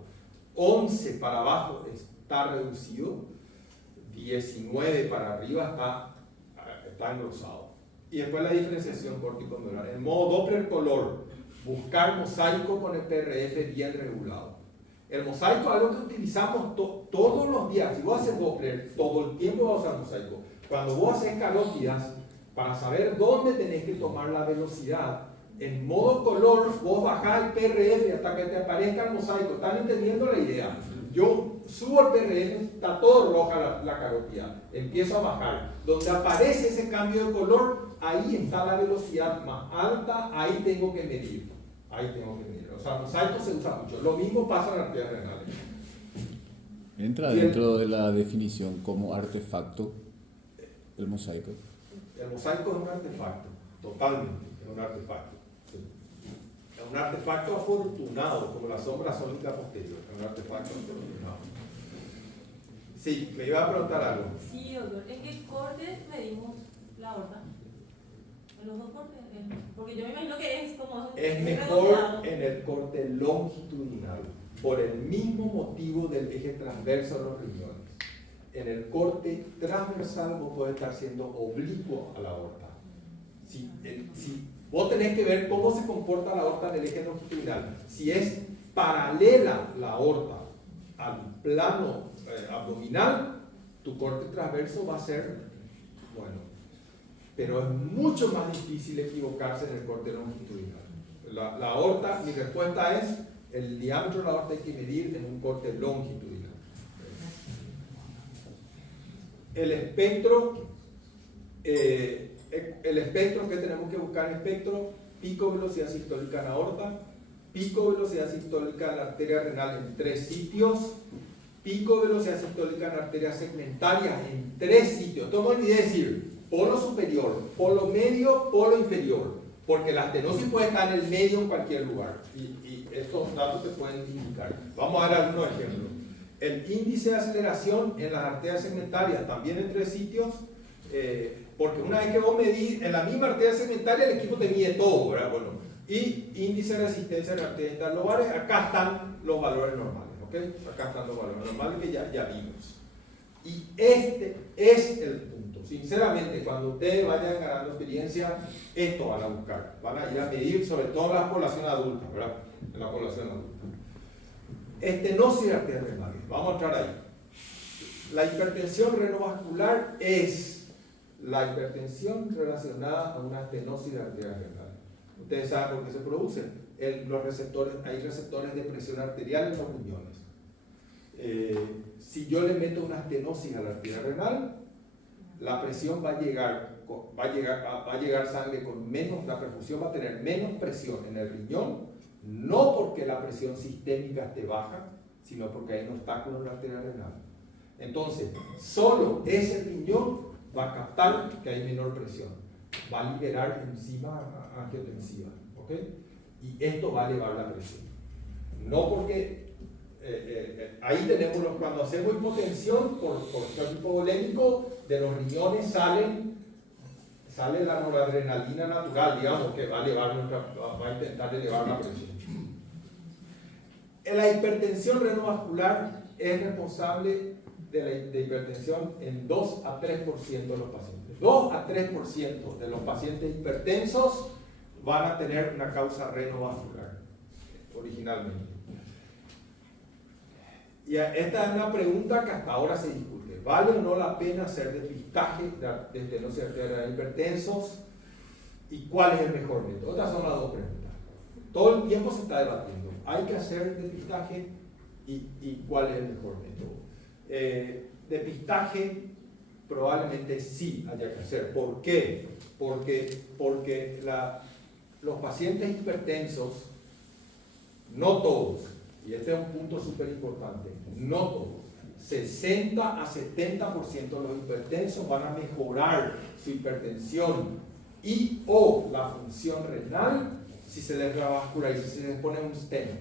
11 para abajo está reducido, 19 para arriba está engrosado. Y después la diferenciación córtico-medular. En modo Doppler color, buscar mosaico con el PRF bien regulado. El mosaico es algo que utilizamos todos los días. Si vos haces Doppler, todo el tiempo vas a usar mosaico. Cuando vos haces carótidas, para saber dónde tenés que tomar la velocidad, en modo color, vos bajás el PRF hasta que te aparezca el mosaico. ¿Están entendiendo la idea? Yo subo el PRF, está todo roja la carótida. Empiezo a bajar. Donde aparece ese cambio de color, ahí está la velocidad más alta, ahí tengo que medir. O sea, mosaico se usa mucho. Lo mismo pasa en las arterias renales. ¿Entra dentro de la definición como artefacto el mosaico? El mosaico es un artefacto, totalmente, es un artefacto. Sí. Es un artefacto afortunado, como la sombra sónica posterior, es un artefacto afortunado. Sí, me iba a preguntar algo. Sí, doctor. ¿En qué corte medimos la aorta? ¿En los dos cortes? Porque yo me imagino que es como... Es mejor en el corte longitudinal, por el mismo motivo del eje transverso de los riñones. En el corte transversal vos podés estar siendo oblicuo a la aorta. Si vos tenés que ver cómo se comporta la aorta en el eje longitudinal. Si es paralela la aorta al plano abdominal, tu corte transverso va a ser bueno. Pero es mucho más difícil equivocarse en el corte longitudinal. La aorta, mi respuesta es, el diámetro de la aorta hay que medir en un corte longitudinal. El espectro que tenemos que buscar en espectro, pico velocidad sistólica en aorta, pico velocidad sistólica en la arteria renal en 3 sitios, pico velocidad sistólica en arterias segmentarias en 3 sitios. No me olvidé decir, polo superior, polo medio, polo inferior, porque la estenosis puede estar en el medio en cualquier lugar, y estos datos te pueden indicar. Vamos a ver algunos ejemplos. El índice de aceleración en las arterias segmentarias también en 3 sitios, porque una vez que vos medís en la misma arteria segmentaria, el equipo te mide todo, ¿verdad? Bueno, y índice de resistencia en arterias interlobales, acá están los valores normales, ¿ok? Acá están los valores normales que ya vimos. Y este es el punto. Sinceramente, cuando ustedes vayan ganando experiencia, esto van a buscar. Van a ir a medir, sobre todo en la población adulta, ¿verdad? En la población adulta. Estenosis de arterias renales. Vamos a entrar ahí. La hipertensión renovascular es la hipertensión relacionada a una estenosis de arterias renales. Ustedes saben por qué se producen. Hay receptores de presión arterial en los riñones. Si yo le meto una estenosis a la arteria renal, la presión va a llegar sangre con menos, la perfusión va a tener menos presión en el riñón, no porque la presión sistémica esté baja, sino porque hay un obstáculo en la arteria renal. Entonces, solo ese riñón va a captar que hay menor presión, va a liberar enzima angiotensiva, ¿ok? Y esto va a elevar la presión. No porque ahí tenemos, cuando hacemos hipotensión por hipovolémico, de los riñones sale la noradrenalina natural, digamos, que va a intentar elevar la presión. La hipertensión renovascular es responsable de hipertensión en 2 a 3% de los pacientes. 2 a 3% de los pacientes hipertensos van a tener una causa renovascular, originalmente. Y esta es una pregunta que hasta ahora se discute. ¿Vale o no la pena hacer depistaje de estenosis arterial en hipertensos? ¿Y cuál es el mejor método? Estas son las dos preguntas. Todo el tiempo se está debatiendo. ¿Hay que hacer depistaje y cuál es el mejor método? Depistaje probablemente sí haya que hacer. ¿Por qué? Porque los pacientes hipertensos, no todos, y este es un punto súper importante, no todos, 60 a 70% de los hipertensos van a mejorar su hipertensión y o la función renal si se les revasculariza, si se les pone un stent.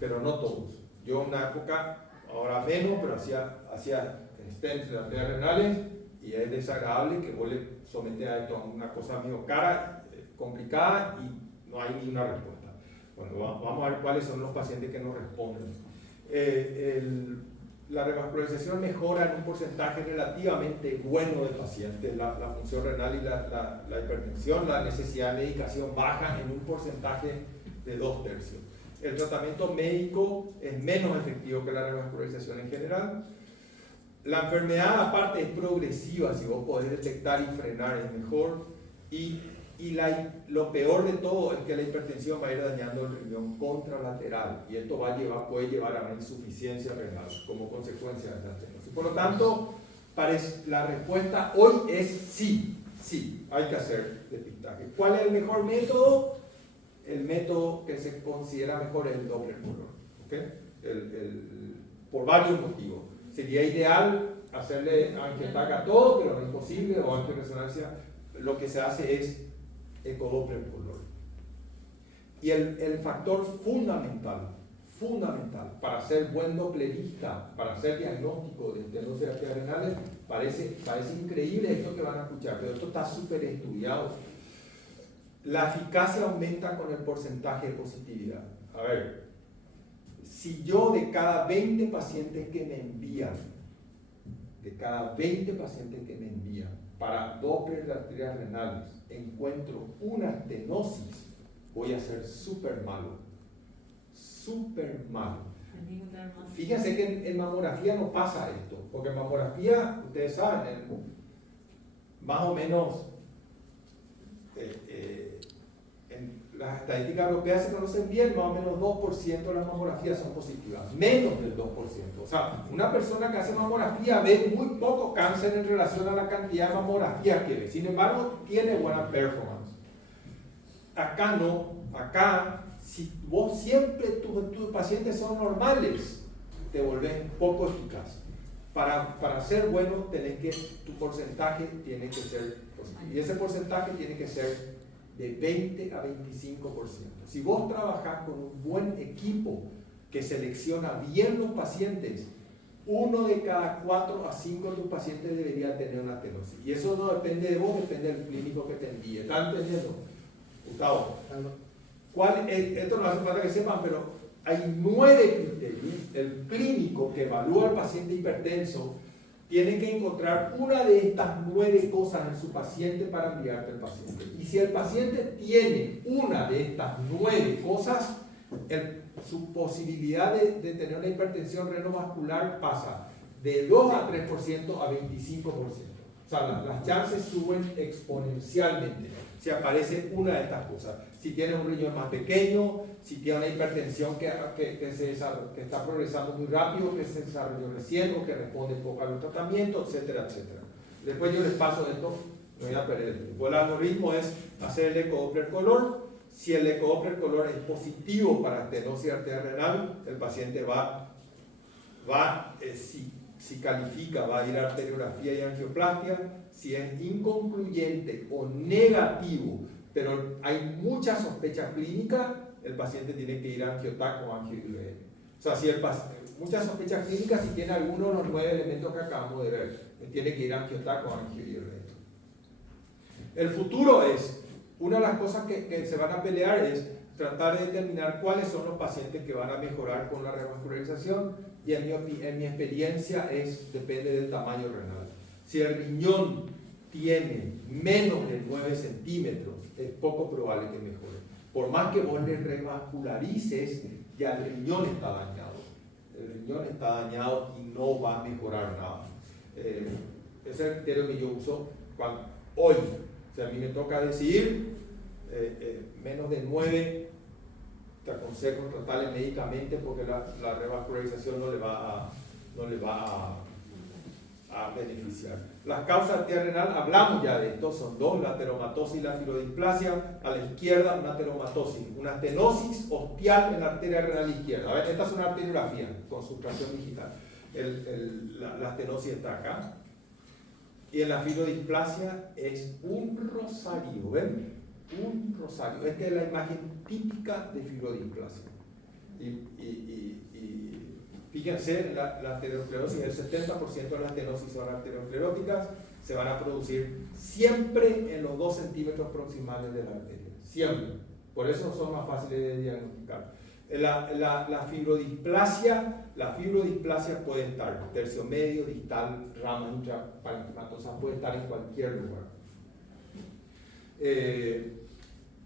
Pero no todos. Yo en una época, ahora menos, pero hacía stents de arterias renales y es desagradable que vos le sometes a esto a una cosa medio cara, complicada y no hay ni una respuesta. Bueno, vamos a ver cuáles son los pacientes que nos responden. La revascularización mejora en un porcentaje relativamente bueno de pacientes, la función renal y la hipertensión, la necesidad de medicación baja en un porcentaje de 2/3. El tratamiento médico es menos efectivo que la revascularización en general. La enfermedad aparte es progresiva, si vos podés detectar y frenar es mejor. Y lo peor de todo es que la hipertensión va a ir dañando el riñón contralateral y esto puede llevar a una insuficiencia renal como consecuencia de esta estenosis. Por lo tanto, la respuesta hoy es sí, hay que hacer depistaje. ¿Cuál es el mejor método? El método que se considera mejor es el Doppler color, ¿okay? Por varios motivos. Sería ideal hacerle angiotac a todo, pero no es posible, o angioresonancia. Lo que se hace es ecodoppler color. Y el factor fundamental para ser buen dopplerista, para hacer diagnóstico de estenosis de arterias renales, parece increíble esto que van a escuchar, pero esto está súper estudiado. La eficacia aumenta con el porcentaje de positividad. A ver, si yo de cada 20 pacientes que me envían, para Doppler de arterias renales, encuentro una estenosis, voy a ser súper malo. Fíjense que en mamografía no pasa esto, porque en mamografía, ustedes saben, más o menos, en las estadísticas europeas se conocen bien, más o menos 2% de las mamografías son positivas, menos del 2%. O sea, una persona que hace mamografía ve muy poco cáncer en relación a la cantidad de mamografías que ve, sin embargo, tiene buena performance. Acá no, acá, si vos siempre tus pacientes son normales, te volvés poco eficaz. Para ser bueno, tu porcentaje tiene que ser positivo, y ese porcentaje tiene que ser de 20 a 25%. Si vos trabajás con un buen equipo que selecciona bien los pacientes, 1 de cada 4 a 5 de tus pacientes debería tener una estenosis. Y eso no depende de vos, depende del clínico que te envíe. ¿Están entendiendo? Gustavo, esto no hace falta que sepan, pero hay 9 criterios. El clínico que evalúa al paciente hipertenso tiene que encontrar una de estas 9 cosas en su paciente para enviarte al paciente. Y si el paciente tiene una de estas 9 cosas, su posibilidad de tener una hipertensión renovascular pasa de 2 a 3% a 25%. O sea, las chances suben exponencialmente si aparece una de estas cosas. Si tiene un riñón más pequeño, si tiene una hipertensión que está progresando muy rápido, que se desarrolló recién o que responde poco al tratamiento, etcétera, etcétera. Después yo les paso de esto, no voy a perder el tiempo. El algoritmo es hacer el ecodoppler color. Si el ecodoppler color es positivo para estenosis arterial renal, el paciente si califica, va a ir a arteriografía y angioplastia. Si es inconcluyente o negativo, pero hay mucha sospecha clínica, el paciente tiene que ir a angiotac o angioIRR. O sea, si mucha sospecha clínica, si tiene alguno de los 9 elementos que acabamos de ver, tiene que ir a angiotac o angioIRR. El futuro es, una de las cosas que se van a pelear es tratar de determinar cuáles son los pacientes que van a mejorar con la revascularización, y en mi experiencia depende del tamaño renal. Si el riñón tiene menos de 9 centímetros, es poco probable que mejore. Por más que vos le revascularices, ya el riñón está dañado. El riñón está dañado y no va a mejorar nada. Ese es el criterio que yo uso hoy. O sea, a mí me toca decidir Menos de 9, te aconsejo tratarle médicamente porque la revascularización no le va a beneficiar. Las causas de arteria renal, hablamos ya de esto, son dos, la ateromatosis y la fibrodisplasia. A la izquierda una ateromatosis, una estenosis ostial en la arteria renal izquierda. A ver, esta es una arteriografía con sustracción digital. La estenosis está acá. Y en la fibrodisplasia es un rosario, ¿ven? Un rosario. Esta es la imagen típica de fibrodisplasia. Y fíjense, la arteriosclerosis, el 70% de las estenosis son arterioscleróticas, se van a producir siempre en los 2 centímetros proximales de la arteria. Siempre. Por eso son más fáciles de diagnosticar. La fibrodisplasia puede estar tercio medio, distal, ramas intraparenquimatosas, puede estar en cualquier lugar.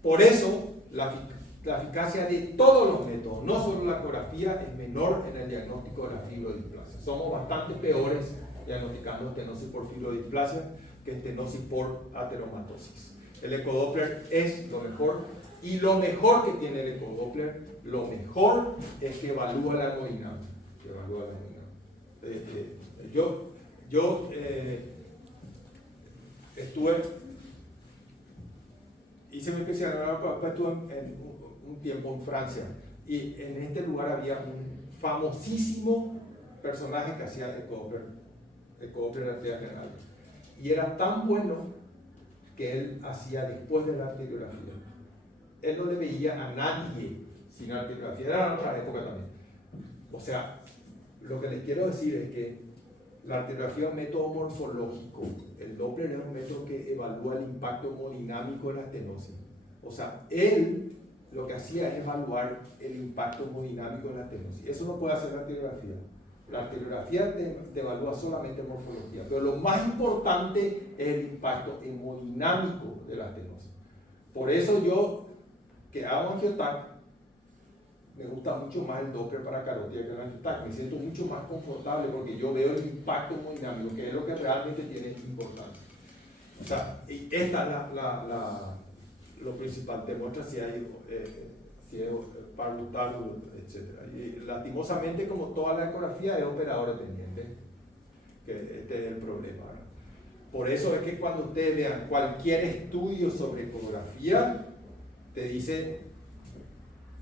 Por eso la eficacia de todos los métodos, no solo la ecografía, es menor en el diagnóstico de la fibrodisplasia. Somos bastante peores diagnosticando estenosis por fibrodisplasia que estenosis por ateromatosis. El ecodoppler es lo mejor, y lo mejor que tiene el ecodoppler, lo mejor es que evalúa la hemodinámica. Yo hice mi especialidad, estuve un tiempo en Francia, y en este lugar había un famosísimo personaje que hacía ecodoppler de arteria renal, y era tan bueno que él hacía después de la arteriografía. Él no le veía a nadie sin arteriografía, era otra época también. O sea, lo que les quiero decir es que la arteriografía es un método morfológico. El Doppler es un método que evalúa el impacto hemodinámico de la estenosis. O sea, él lo que hacía es evaluar el impacto hemodinámico de la estenosis. Eso no puede hacer la arteriografía. La arteriografía te evalúa solamente morfología, pero lo más importante es el impacto hemodinámico de la estenosis. Por eso yo, que hago angiotac, me gusta mucho más el Doppler para carótida que el angiotac. Me siento mucho más confortable porque yo veo el impacto hemodinámico, que es lo que realmente tiene importancia. O sea, y esta es lo principal, te muestra si hay parvultado, etc. Y lastimosamente, como toda la ecografía, es operador dependiente, que este es el problema, ¿verdad? Por eso es que cuando ustedes vean cualquier estudio sobre ecografía, te dice,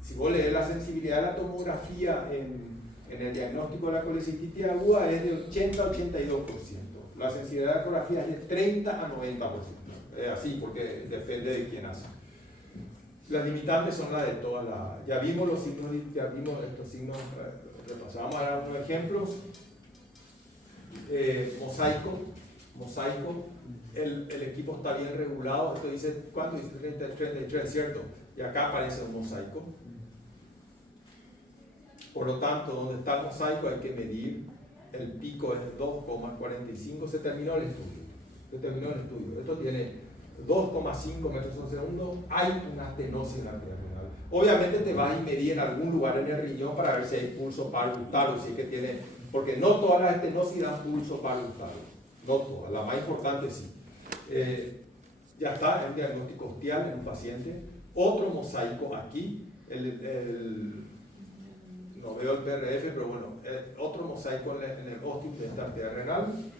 si vos lees la sensibilidad de la tomografía en el diagnóstico de la colecistitis aguda es de 80 a 82%. La sensibilidad de la ecografía es de 30 a 90%. Así, porque depende de quién hace. Las limitantes son las de todas las. Ya vimos los signos, ya vimos estos signos, repasamos ahora otros ejemplos. Mosaico, el equipo está bien regulado. Esto dice, ¿cuánto dice? 33, ¿cierto? Y acá aparece un mosaico. Por lo tanto, donde está el mosaico hay que medir. El pico es 2,45. Se terminó el estudio. Esto tiene 2,5 metros por segundo. Hay una estenosis en la arteria renal. Obviamente te vas a medir en algún lugar en el riñón para ver si hay pulso parvultado, si es que tiene, porque no todas las estenosis dan pulso parvultado. No todas, la más importante sí. Ya está, el diagnóstico ostial en un paciente. Otro mosaico aquí, no veo el PRF, pero bueno, otro mosaico en el ostium de esta arteria renal.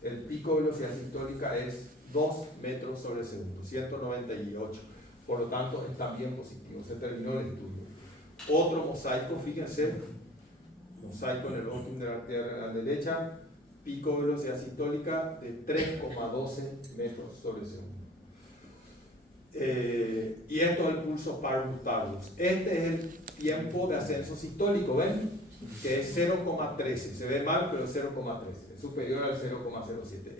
El pico de velocidad sistólica es 2 metros sobre segundo, 198. Por lo tanto, es también positivo. Se terminó el estudio. Otro mosaico, fíjense, mosaico en el ostium de la arteria renal derecha, pico de velocidad sistólica de 3,12 metros sobre segundo. Y esto es el pulso parvultavus. Este es el tiempo de ascenso sistólico, ¿ven? Que es 0,13. Se ve mal, pero es 0,13. Es superior al 0,07.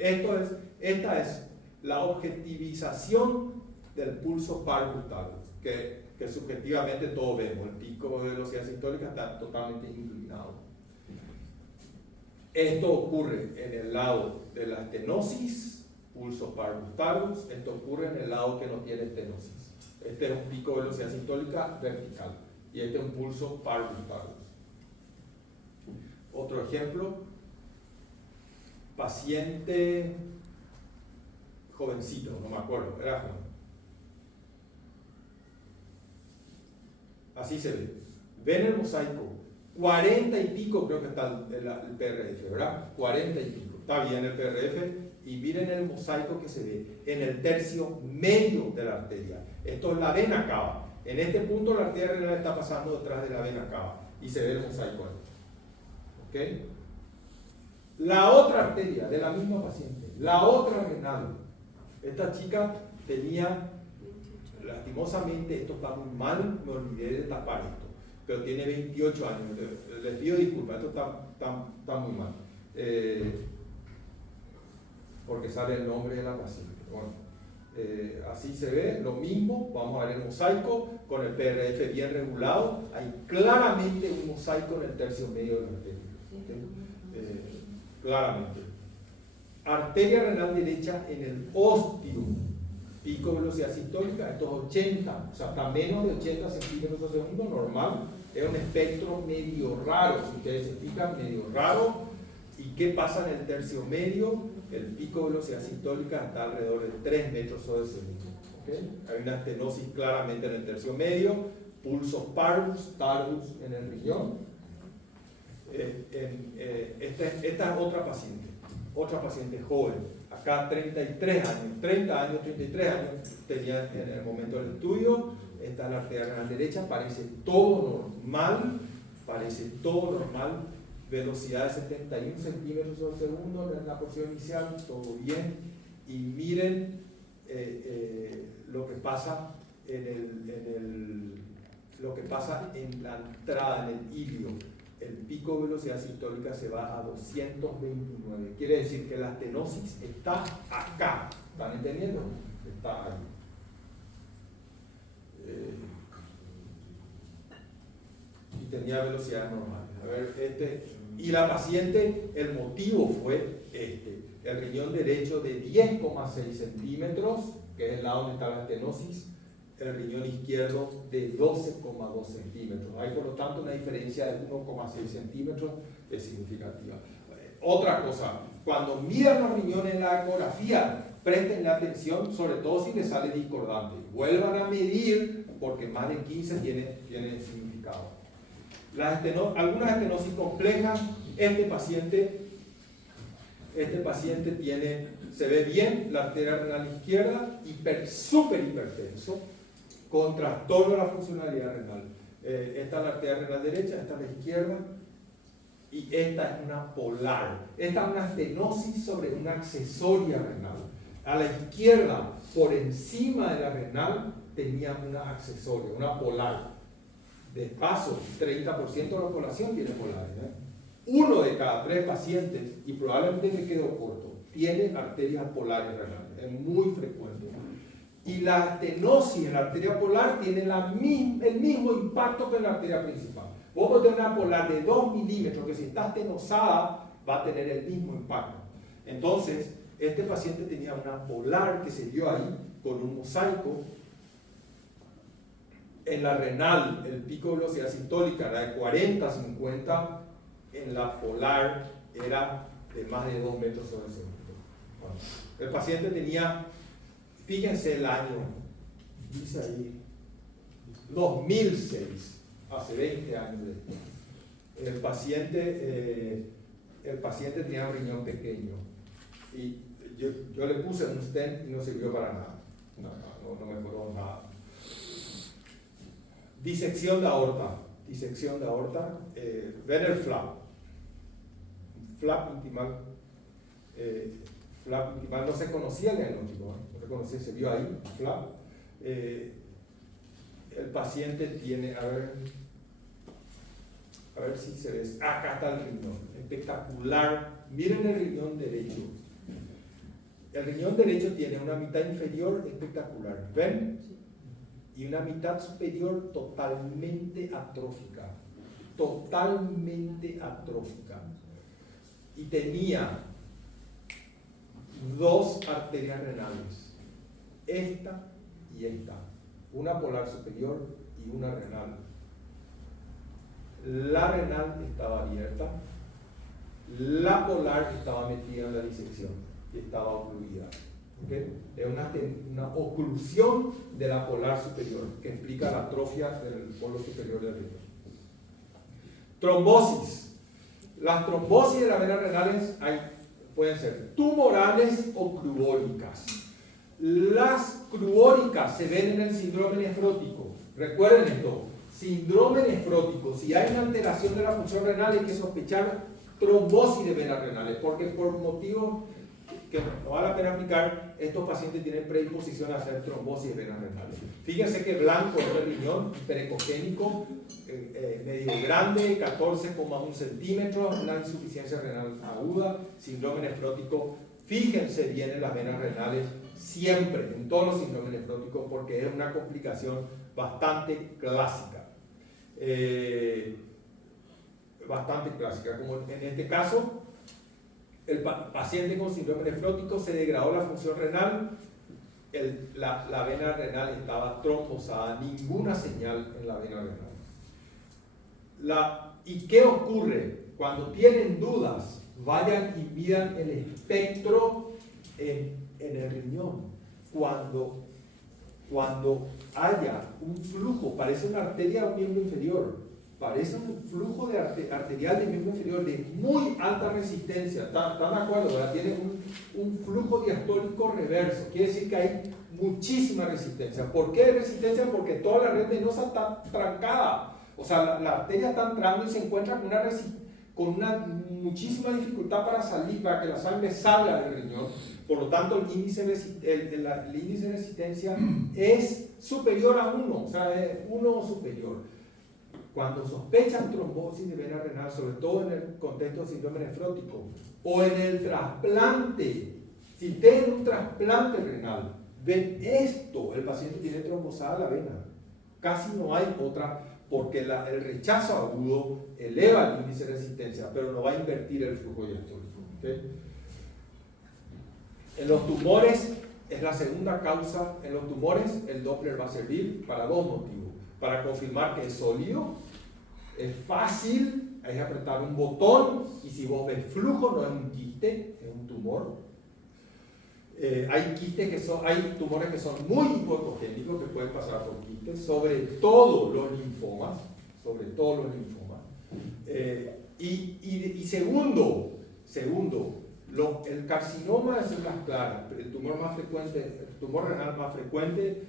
Esta es la objetivización del pulso parvultavus, que subjetivamente todos vemos. El pico de velocidad sistólica está totalmente inclinado. Esto ocurre en el lado de la estenosis, pulso parvultavus. Esto ocurre en el lado que no tiene estenosis. Este es un pico de velocidad sistólica vertical y este es un pulso parvultavus. Otro ejemplo, paciente jovencito, no me acuerdo, era joven. Así se ve. Ven el mosaico. 40 y pico creo que está el PRF, ¿verdad? 40 y pico. Está bien el PRF. Y miren el mosaico que se ve en el tercio medio de la arteria. Esto es la vena cava. En este punto la arteria renal está pasando detrás de la vena cava. Y se ve el mosaico ahí. ¿Ok? La otra arteria de la misma paciente, la otra renal. Esta chica tenía, lastimosamente, esto está muy mal, me olvidé de tapar esto, pero tiene 28 años. Les pido disculpas, esto está muy mal. Porque sale el nombre de la paciente. Bueno, así se ve, lo mismo, vamos a ver el mosaico con el PRF bien regulado. Hay claramente un mosaico en el tercio medio de la arteria. Claramente. Arteria renal derecha en el ósteo, pico de velocidad sistólica, esto es 80, o sea, está menos de 80 centímetros por segundo, normal. Es un espectro medio raro, si ustedes se fijan, medio raro. ¿Y qué pasa en el tercio medio? El pico de velocidad sistólica está alrededor de 3 metros sobre segundo. ¿Okay? Hay una estenosis claramente en el tercio medio, pulsos parvus, tardus en el riñón. Esta es otra paciente joven, acá 33 años, 30 años, 33 años tenía en el momento del estudio. Esta es la arteria renal derecha, parece todo normal, velocidad de 71 centímetros por segundo en la porción inicial, todo bien. Y miren lo que pasa lo que pasa en la entrada, en el ilio. El pico de velocidad sistólica se va a 229. Quiere decir que la estenosis está acá. ¿Están entendiendo? Está ahí. Y tenía velocidad normal. A ver, y la paciente, el motivo fue el riñón derecho de 10,6 centímetros, que es el lado donde está la estenosis, el riñón izquierdo de 12,2 centímetros. Hay por lo tanto una diferencia de 1,6 centímetros es significativa. Otra cosa, cuando miran los riñones en la ecografía, presten atención, sobre todo si les sale discordante. Vuelvan a medir porque más de 15 tiene significado. Algunas estenosis complejas, este paciente se ve bien la arteria renal izquierda, súper hipertenso, con trastorno de la funcionalidad renal. Esta es la arteria renal derecha, esta es la izquierda, y esta es una polar. Esta es una estenosis sobre una accesoria renal. A la izquierda, por encima de la renal, tenía una accesoria, una polar. De paso, 30% de la población tiene polares. Uno de cada 3 pacientes, y probablemente me quedo corto, tiene arterias polares renales. Es muy frecuente. Y la estenosis en la arteria polar tiene el mismo impacto que en la arteria principal. Vos podés tener una polar de 2 milímetros, que si está estenosada va a tener el mismo impacto. Entonces, este paciente tenía una polar que se dio ahí con un mosaico. En la renal, el pico de velocidad sistólica era de 40 a 50, en la polar era de más de 2 metros sobre segundo. Bueno, el paciente tenía, fíjense el año, dice ahí, 2006, hace 20 años después. El paciente tenía un riñón pequeño y yo le puse un stent y no sirvió para nada. No mejoró nada. Disección de aorta. Ven el flap intimal. Flap intimal no se conocía el diagnóstico, no se conocía, se vio ahí, flap. El paciente tiene, a ver si se ve, acá está el riñón, espectacular. Miren el riñón derecho. El riñón derecho tiene una mitad inferior espectacular, ¿ven? Y una mitad superior totalmente atrófica. Y tenía 2 arterias renales, esta y esta, una polar superior y una renal. La renal estaba abierta, la polar estaba metida en la disección y estaba ocluida. ¿Okay? Es una oclusión de la polar superior que explica la atrofia del polo superior del riñón. Trombosis. Las trombosis de las venas renales pueden ser tumorales o cruóricas. Las cruóricas se ven en el síndrome nefrótico. Recuerden esto, síndrome nefrótico, si hay una alteración de la función renal hay que sospechar trombosis de venas renales, porque por motivos que no vale la pena explicar, estos pacientes tienen predisposición a hacer trombosis de venas renales. Fíjense que blanco es el riñón hiperecogénico, medio grande, 14,1 centímetros, la insuficiencia renal aguda, síndrome nefrótico. Fíjense bien en las venas renales, siempre, en todos los síndromes nefróticos, porque es una complicación bastante clásica. Bastante clásica, como en este caso, el paciente con síndrome nefrótico se degradó la función renal, la vena renal estaba trombosada, ninguna señal en la vena renal. ¿Y qué ocurre? Cuando tienen dudas, vayan y midan el espectro en el riñón. Cuando haya un flujo, parece una arteria o un miembro inferior, parece un flujo arterial de miembro inferior de muy alta resistencia, ¿están de acuerdo? ¿Verdad? Tiene un flujo diastólico reverso, quiere decir que hay muchísima resistencia. ¿Por qué resistencia? Porque toda la red venosa está trancada, o sea, la arteria está entrando y se encuentra con una muchísima dificultad para salir, para que la sangre salga del riñón. Por lo tanto, el índice de resistencia es superior a 1, o sea, es 1 o superior. Cuando sospechan trombosis de vena renal, sobre todo en el contexto de síndrome nefrótico, o en el trasplante, si tienen un trasplante renal, ven esto, el paciente tiene trombosada la vena. Casi no hay otra, porque el rechazo agudo eleva el índice de resistencia, pero no va a invertir el flujo diastólico. ¿Okay? En los tumores, es la segunda causa. En los tumores, el Doppler va a servir para dos motivos. Para confirmar que es sólido, es fácil, hay que apretar un botón, y si vos ves flujo, no es un quiste, es un tumor. Hay tumores que son muy hipoecogénicos, que pueden pasar por quistes, sobre todo los linfomas. Y segundo, el carcinoma de células claras, el tumor renal más frecuente,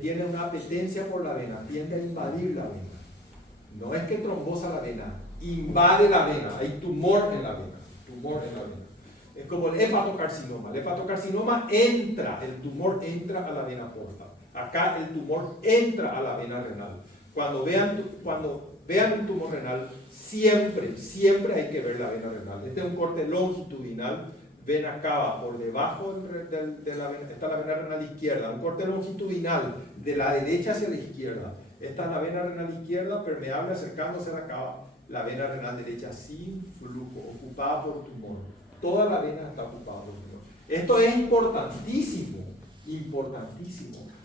tiene una apetencia por la vena, tiende a invadir la vena. No es que trombosa la vena, invade la vena, hay tumor en la vena. Es como el hepatocarcinoma. El hepatocarcinoma el tumor entra a la vena porta. Acá el tumor entra a la vena renal. Cuando vean un tumor renal, siempre hay que ver la vena renal. Este es un corte longitudinal, vena cava por debajo de la vena, está la vena renal izquierda, un corte longitudinal de la derecha hacia la izquierda. Esta es la vena renal izquierda, permeable, acercándose a la cava, la vena renal derecha sin flujo, ocupada por tumor. Toda la vena está ocupada por tumor. Esto es importantísimo,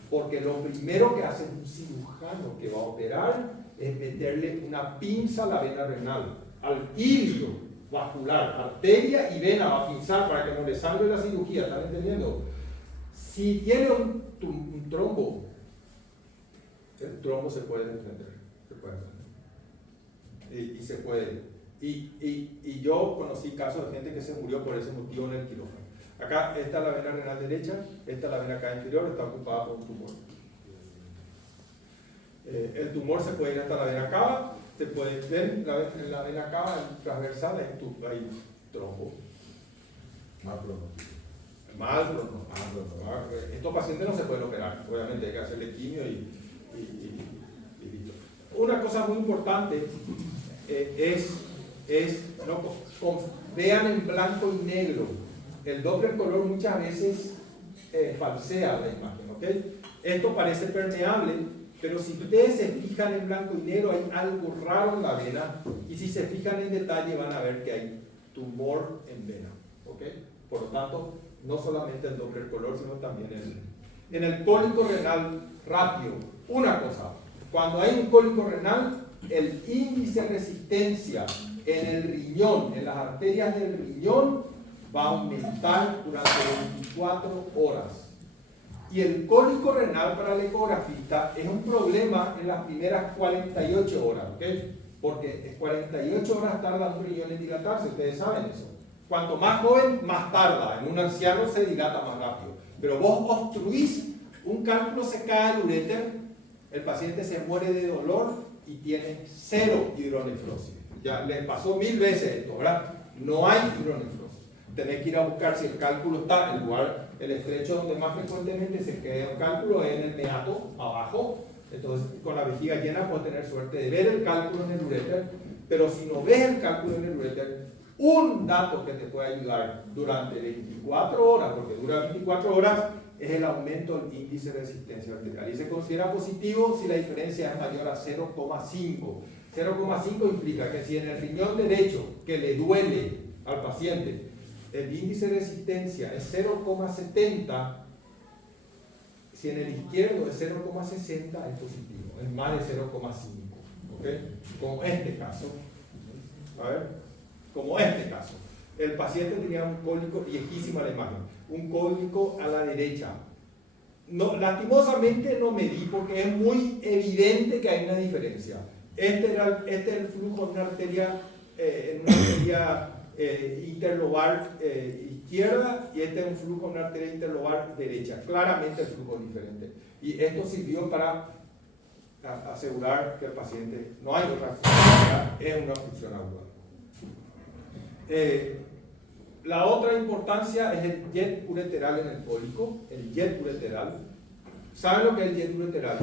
porque lo primero que hace un cirujano que va a operar es meterle una pinza a la vena renal, al hilio vascular, arteria y vena, va a pinzar para que no le sangre la cirugía, ¿están entendiendo? Si tiene un trombo, el trombo se puede defender, y se puede. Y yo conocí casos de gente que se murió por ese motivo en el quirófano. Acá está la vena renal derecha, esta es la vena cava inferior, está ocupada por un tumor. El tumor se puede ir hasta la vena cava, se puede ver en la vena cava transversal, hay trombo. Mal pronóstico. Estos pacientes no se pueden operar, obviamente hay que hacerle quimio y listo. Una cosa muy importante vean en blanco y negro. El Doppler color muchas veces falsea la imagen, ¿ok? Esto parece permeable, pero si ustedes se fijan en blanco y negro hay algo raro en la vena, y si se fijan en detalle van a ver que hay tumor en vena, ¿ok? Por lo tanto, no solamente el Doppler color, sino también en el cólico renal rápido. Una cosa, cuando hay un cólico renal, el índice de resistencia en el riñón, en las arterias del riñón, va a aumentar durante 24 horas. Y el cólico renal para el ecografista es un problema en las primeras 48 horas, ¿ok? Porque 48 horas tarda un riñón en dilatarse, ustedes saben eso. Cuanto más joven, más tarda. En un anciano se dilata más rápido. Pero vos obstruís, un cálculo se cae al uréter, el paciente se muere de dolor y tiene 0 hidronefrosis. Ya le pasó 1000 veces esto, ¿verdad? No hay hidronefrosis. Tenés que ir a buscar si el cálculo está en el estrecho donde más frecuentemente se queda el cálculo es en el meato, abajo. Entonces, con la vejiga llena puedes tener suerte de ver el cálculo en el uréter, pero si no ves el cálculo en el uréter, un dato que te puede ayudar durante 24 horas, porque dura 24 horas, es el aumento del índice de resistencia arterial. Y se considera positivo si la diferencia es mayor a 0,5. 0,5 implica que si en el riñón derecho, que le duele al paciente, el índice de resistencia es 0,70, si en el izquierdo es 0,60 es positivo, es más de 0,5, ¿ok? Como este caso, a ver, como este caso, el paciente tenía un cólico, viejísima la imagen, un cólico a la derecha. No, lastimosamente no medí porque es muy evidente que hay una diferencia. Este es el flujo en una arteria interlobar izquierda y este es un flujo en una arteria interlobar derecha. Claramente el flujo es diferente. Y esto sirvió para asegurar que el paciente no hay otra función, es una obstrucción aguda. La otra importancia es el jet ureteral en el cólico, el jet ureteral. ¿Saben lo que es el jet ureteral?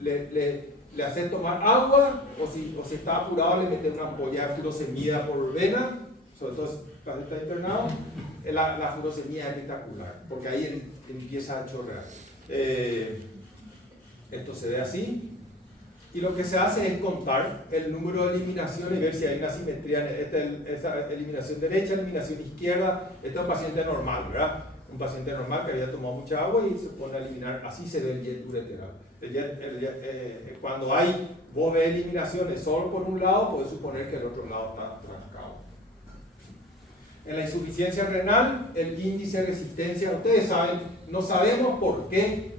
Le hacen tomar agua o si está apurado le meten una ampolla de furosemida por vena, sobre todo cuando está internado, la furosemida es espectacular, porque ahí empieza a chorrear. Esto se ve así, y lo que se hace es contar el número de eliminaciones y ver si hay una simetría. Esta eliminación derecha, eliminación izquierda. Este es un paciente normal, ¿verdad? Un paciente normal que había tomado mucha agua y se pone a eliminar. Así se ve el jet ureteral. Cuando vos ves eliminaciones solo por un lado, podés suponer que el otro lado está trancado. En la insuficiencia renal, el índice de resistencia, ustedes saben, no sabemos por qué.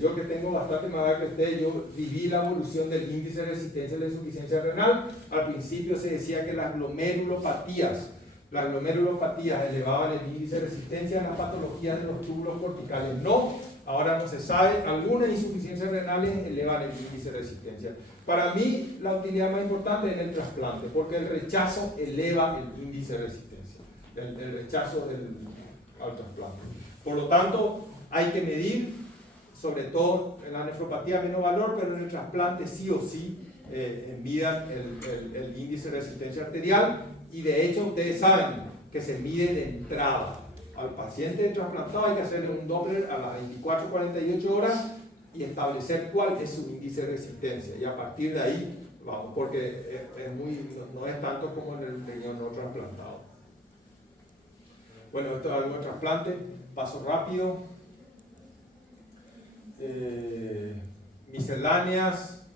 Yo que tengo bastante más edad que ustedes, yo viví la evolución del índice de resistencia de la insuficiencia renal. Al principio se decía que las glomerulopatías elevaban el índice de resistencia en las patologías de los túbulos corticales. No, ahora no se sabe. Algunas insuficiencias renales elevan el índice de resistencia. Para mí, la utilidad más importante es en el trasplante, porque el rechazo eleva el índice de resistencia, el rechazo al trasplante. Por lo tanto, hay que medir, sobre todo en la nefropatía menos valor, pero en el trasplante sí o sí midan el índice de resistencia arterial. Y de hecho ustedes saben que se mide de entrada. Al paciente trasplantado hay que hacerle un Doppler a las 24-48 horas y establecer cuál es su índice de resistencia. Y a partir de ahí vamos, porque no es tanto como en el riñón no trasplantado. Bueno, esto es algo de trasplante, paso rápido. Misceláneas.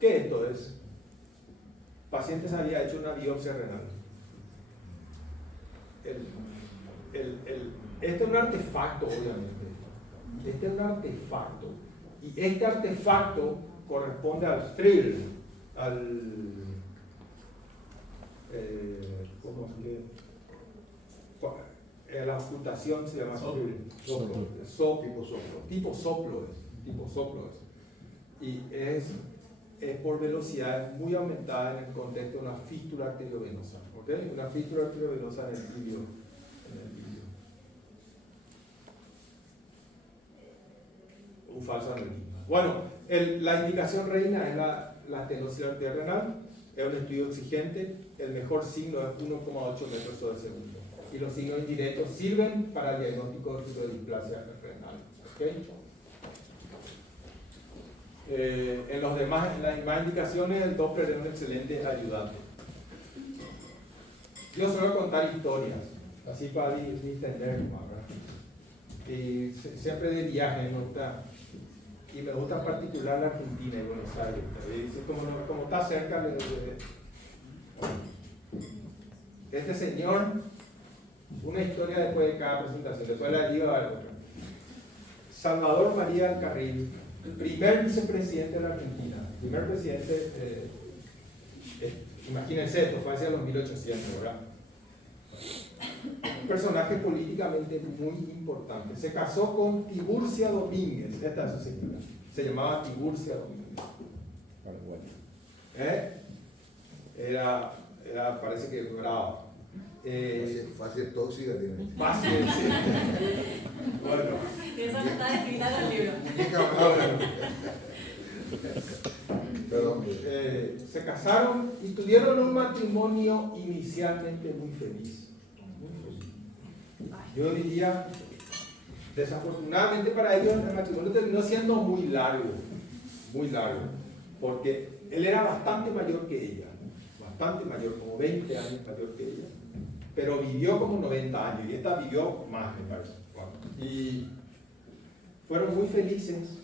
¿Qué esto es? Pacientes había hecho una biopsia renal. Este es un artefacto, obviamente. Este es un artefacto. Y este artefacto corresponde al thrill, ¿cómo se llama? La ocultación se llama tipo soplo es. Y es por velocidad muy aumentada en el contexto de una fístula arteriovenosa, ¿okay? Una fístula arteriovenosa en el vídeo. Un falso aneurisma. Bueno, la indicación reina es la estenosis arterial renal, es un estudio exigente, el mejor signo es 1,8 metros sobre segundo. Y los signos indirectos sirven para el diagnóstico de fibrodisplasia renal. ¿Okay? En las demás indicaciones, el Doppler es un excelente ayudante. Yo suelo contar historias, así para entender más, ¿verdad? Y siempre de viaje me gusta, y me gusta en particular la Argentina y Buenos Aires. Como está cerca, este señor una historia después de cada presentación, después la digo a otra. Salvador María Alcarril, el primer vicepresidente de la Argentina, primer presidente, imagínense, esto fue hacia los 1800, ¿verdad? Un personaje políticamente muy importante. Se casó con Tiburcia Domínguez, esta es su señora, se llamaba Tiburcia Domínguez. Parece que brava. Fácil tóxica tiene. Fácil, sí. Bueno. Eso no está escrito en el libro. Perdón. Se casaron y tuvieron un matrimonio inicialmente muy feliz. Yo diría, desafortunadamente para ellos el matrimonio terminó siendo muy largo, porque él era bastante mayor que ella, bastante mayor, como 20 años mayor que ella, pero vivió como 90 años y esta vivió más, me parece. Y fueron muy felices.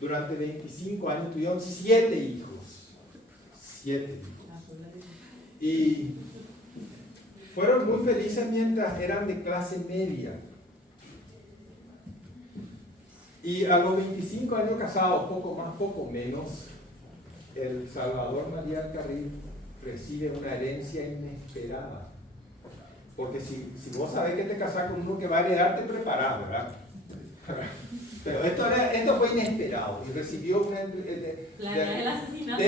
Durante 25 años tuvieron 7 hijos. 7 hijos. Y fueron muy felices mientras eran de clase media. Y a los 25 años casados, poco más, poco menos, el Salvador María Alcarril recibe una herencia inesperada. Porque si vos sabés que te casás con uno que va a heredar, te preparás, ¿verdad? Pero esto fue inesperado y recibió una de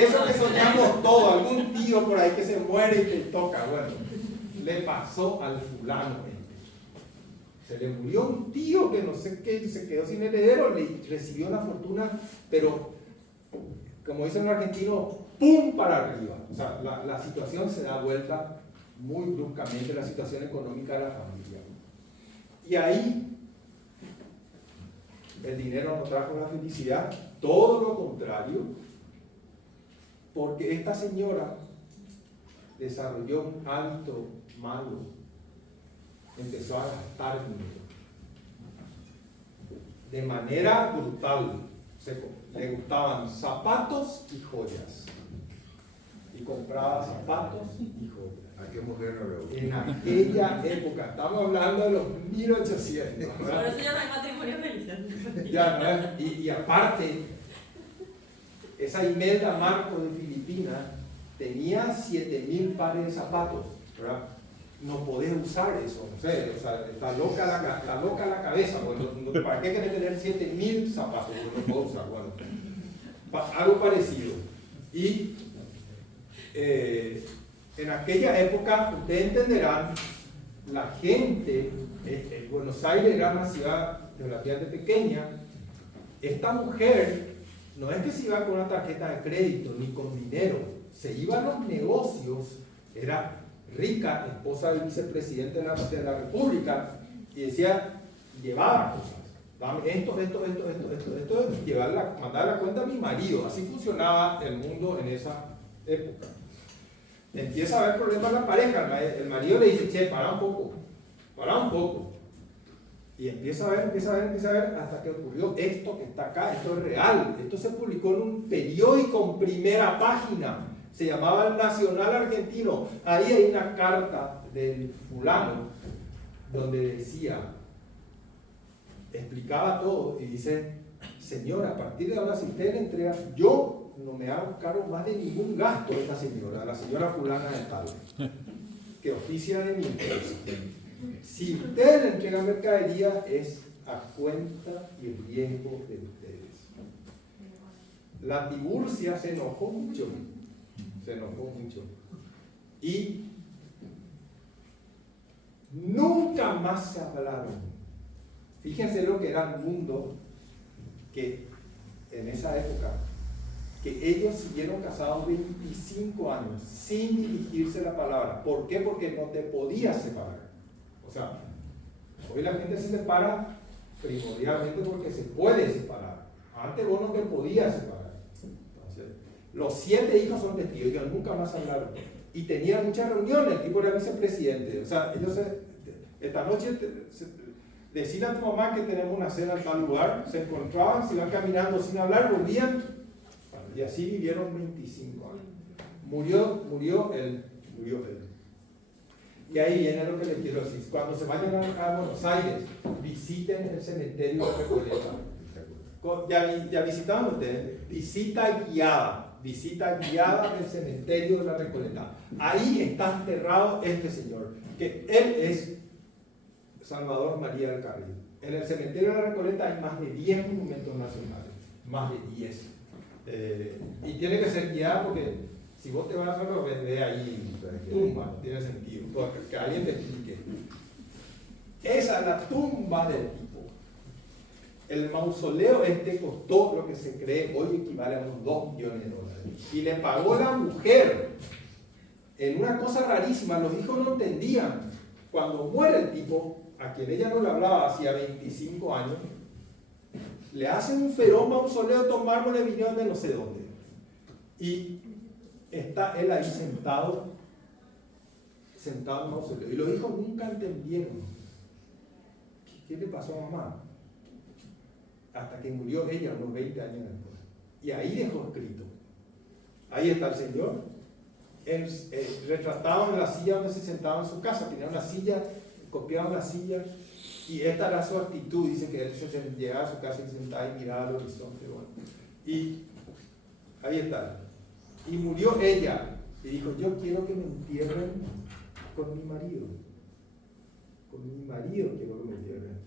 eso que soñamos todos, algún tío por ahí que se muere y te toca. Bueno, le pasó al fulano se le murió un tío que no sé qué, se quedó sin heredero, le recibió la fortuna, pero como dicen los argentinos, ¡pum! Para arriba. O sea, la situación se da vuelta muy bruscamente, la situación económica de la familia. Y ahí el dinero no trajo la felicidad, todo lo contrario, porque esta señora desarrolló un hábito malo, empezó a gastar dinero de manera brutal. Le gustaban zapatos y joyas, y compraba zapatos y joyas. ¿A qué mujer no le gusta? En aquella época, estamos hablando de los 1800, Por ¿verdad? eso ya no hay matrimonio feliz. Ya, ¿no? Y aparte, esa Imelda Marco de Filipinas tenía 7000 pares de zapatos, ¿verdad? No podés usar eso, no sé, o sea, está loca la cabeza, bueno, ¿para qué querés tener 7000 zapatos? Bueno, no puedo usar, bueno, algo parecido. Y en aquella época, ustedes entenderán, la gente, Buenos Aires era una ciudad relativamente pequeña. Esta mujer no es que se iba con una tarjeta de crédito ni con dinero, se iba a los negocios, era rica, esposa del vicepresidente de la República, y decía, llevaba cosas, dame esto, mandar la cuenta a mi marido. Así funcionaba el mundo en esa época. Empieza a haber problemas en la pareja, el marido le dice, che, para un poco, y empieza a ver, hasta que ocurrió esto que está acá. Esto es real, esto se publicó en un periódico en primera página, se llamaba El Nacional Argentino. Ahí hay una carta del fulano donde decía, explicaba todo y dice, señora, a partir de ahora si usted le entrega, yo no me hago cargo más de ningún gasto de esta señora, la señora fulana de tal, que oficia de mi empresa. Si usted le entrega mercadería, es a cuenta y riesgo de ustedes. La Tiburcia se enojó mucho. Y nunca más se hablaron. Fíjense lo que era el mundo que en esa época, que ellos siguieron casados 25 años sin dirigirse la palabra. ¿Por qué? Porque no te podías separar. O sea, hoy la gente se separa primordialmente porque se puede separar. Antes vos no te podías separar. Entonces, los 7 hijos son testigos, ellos nunca más hablaron. Y tenían muchas reuniones, el tipo era vicepresidente. O sea, ellos esta noche decían a tu mamá que tenemos una cena en tal lugar, se encontraban, se iban caminando sin hablar, volvían, y así vivieron 25 años. Murió él. Y ahí viene lo que les quiero decir. Cuando se vayan a Buenos Aires, visiten el cementerio de Recoleta. Ya visitaron ustedes, visita guiada del cementerio de la Recoleta. Ahí está enterrado este señor, que él es Salvador María del Carril. En el cementerio de la Recoleta hay más de 10 monumentos nacionales, más de 10. Y tiene que ser guiada porque si vos te vas a vender ahí tumba, no tiene sentido, que alguien te explique. Esa es la tumba del tipo. El mausoleo costó lo que se cree hoy equivale a unos $2 millones. Y le pagó la mujer en una cosa rarísima. Los hijos no entendían. Cuando muere el tipo, a quien ella no le hablaba hacía 25 años, le hacen un feroz mausoleo de mármol de vinieron de no sé dónde. Y está él ahí sentado en el mausoleo. Y los hijos nunca entendieron. ¿Qué le pasó a mamá? Hasta que murió ella unos 20 años después. Y ahí dejó escrito. Ahí está el Señor, retratado en la silla donde se sentaba en su casa. Tenía una silla, copiaba una silla, y esta era su actitud. Dice que él llegaba a su casa y se sentaba y miraba al horizonte. Bueno. Y ahí está. Y murió ella. Y dijo, yo quiero que me entierren con mi marido. Con mi marido quiero que me entierren.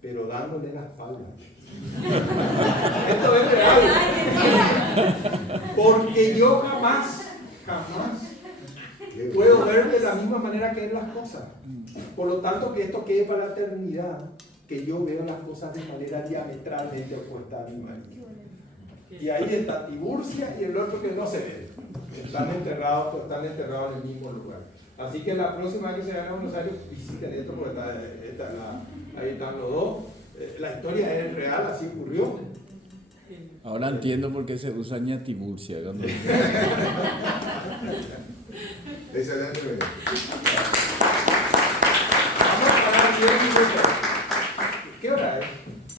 Pero dándole la espalda. Esto es real. Porque yo jamás puedo ver de la misma manera que él las cosas. Por lo tanto, que esto quede para la eternidad, que yo veo las cosas de manera diametralmente opuesta a mi marido. Y ahí está Tiburcia y el otro que no se ve. Están enterrados en el mismo lugar. Así que la próxima vez que se vayan a Buenos Aires, visiten esto porque ahí están los dos. La historia es real, así ocurrió. Ahora entiendo por qué se usa Tiburcia. Esa es la entrevista. Vamos a parar 10 minutos.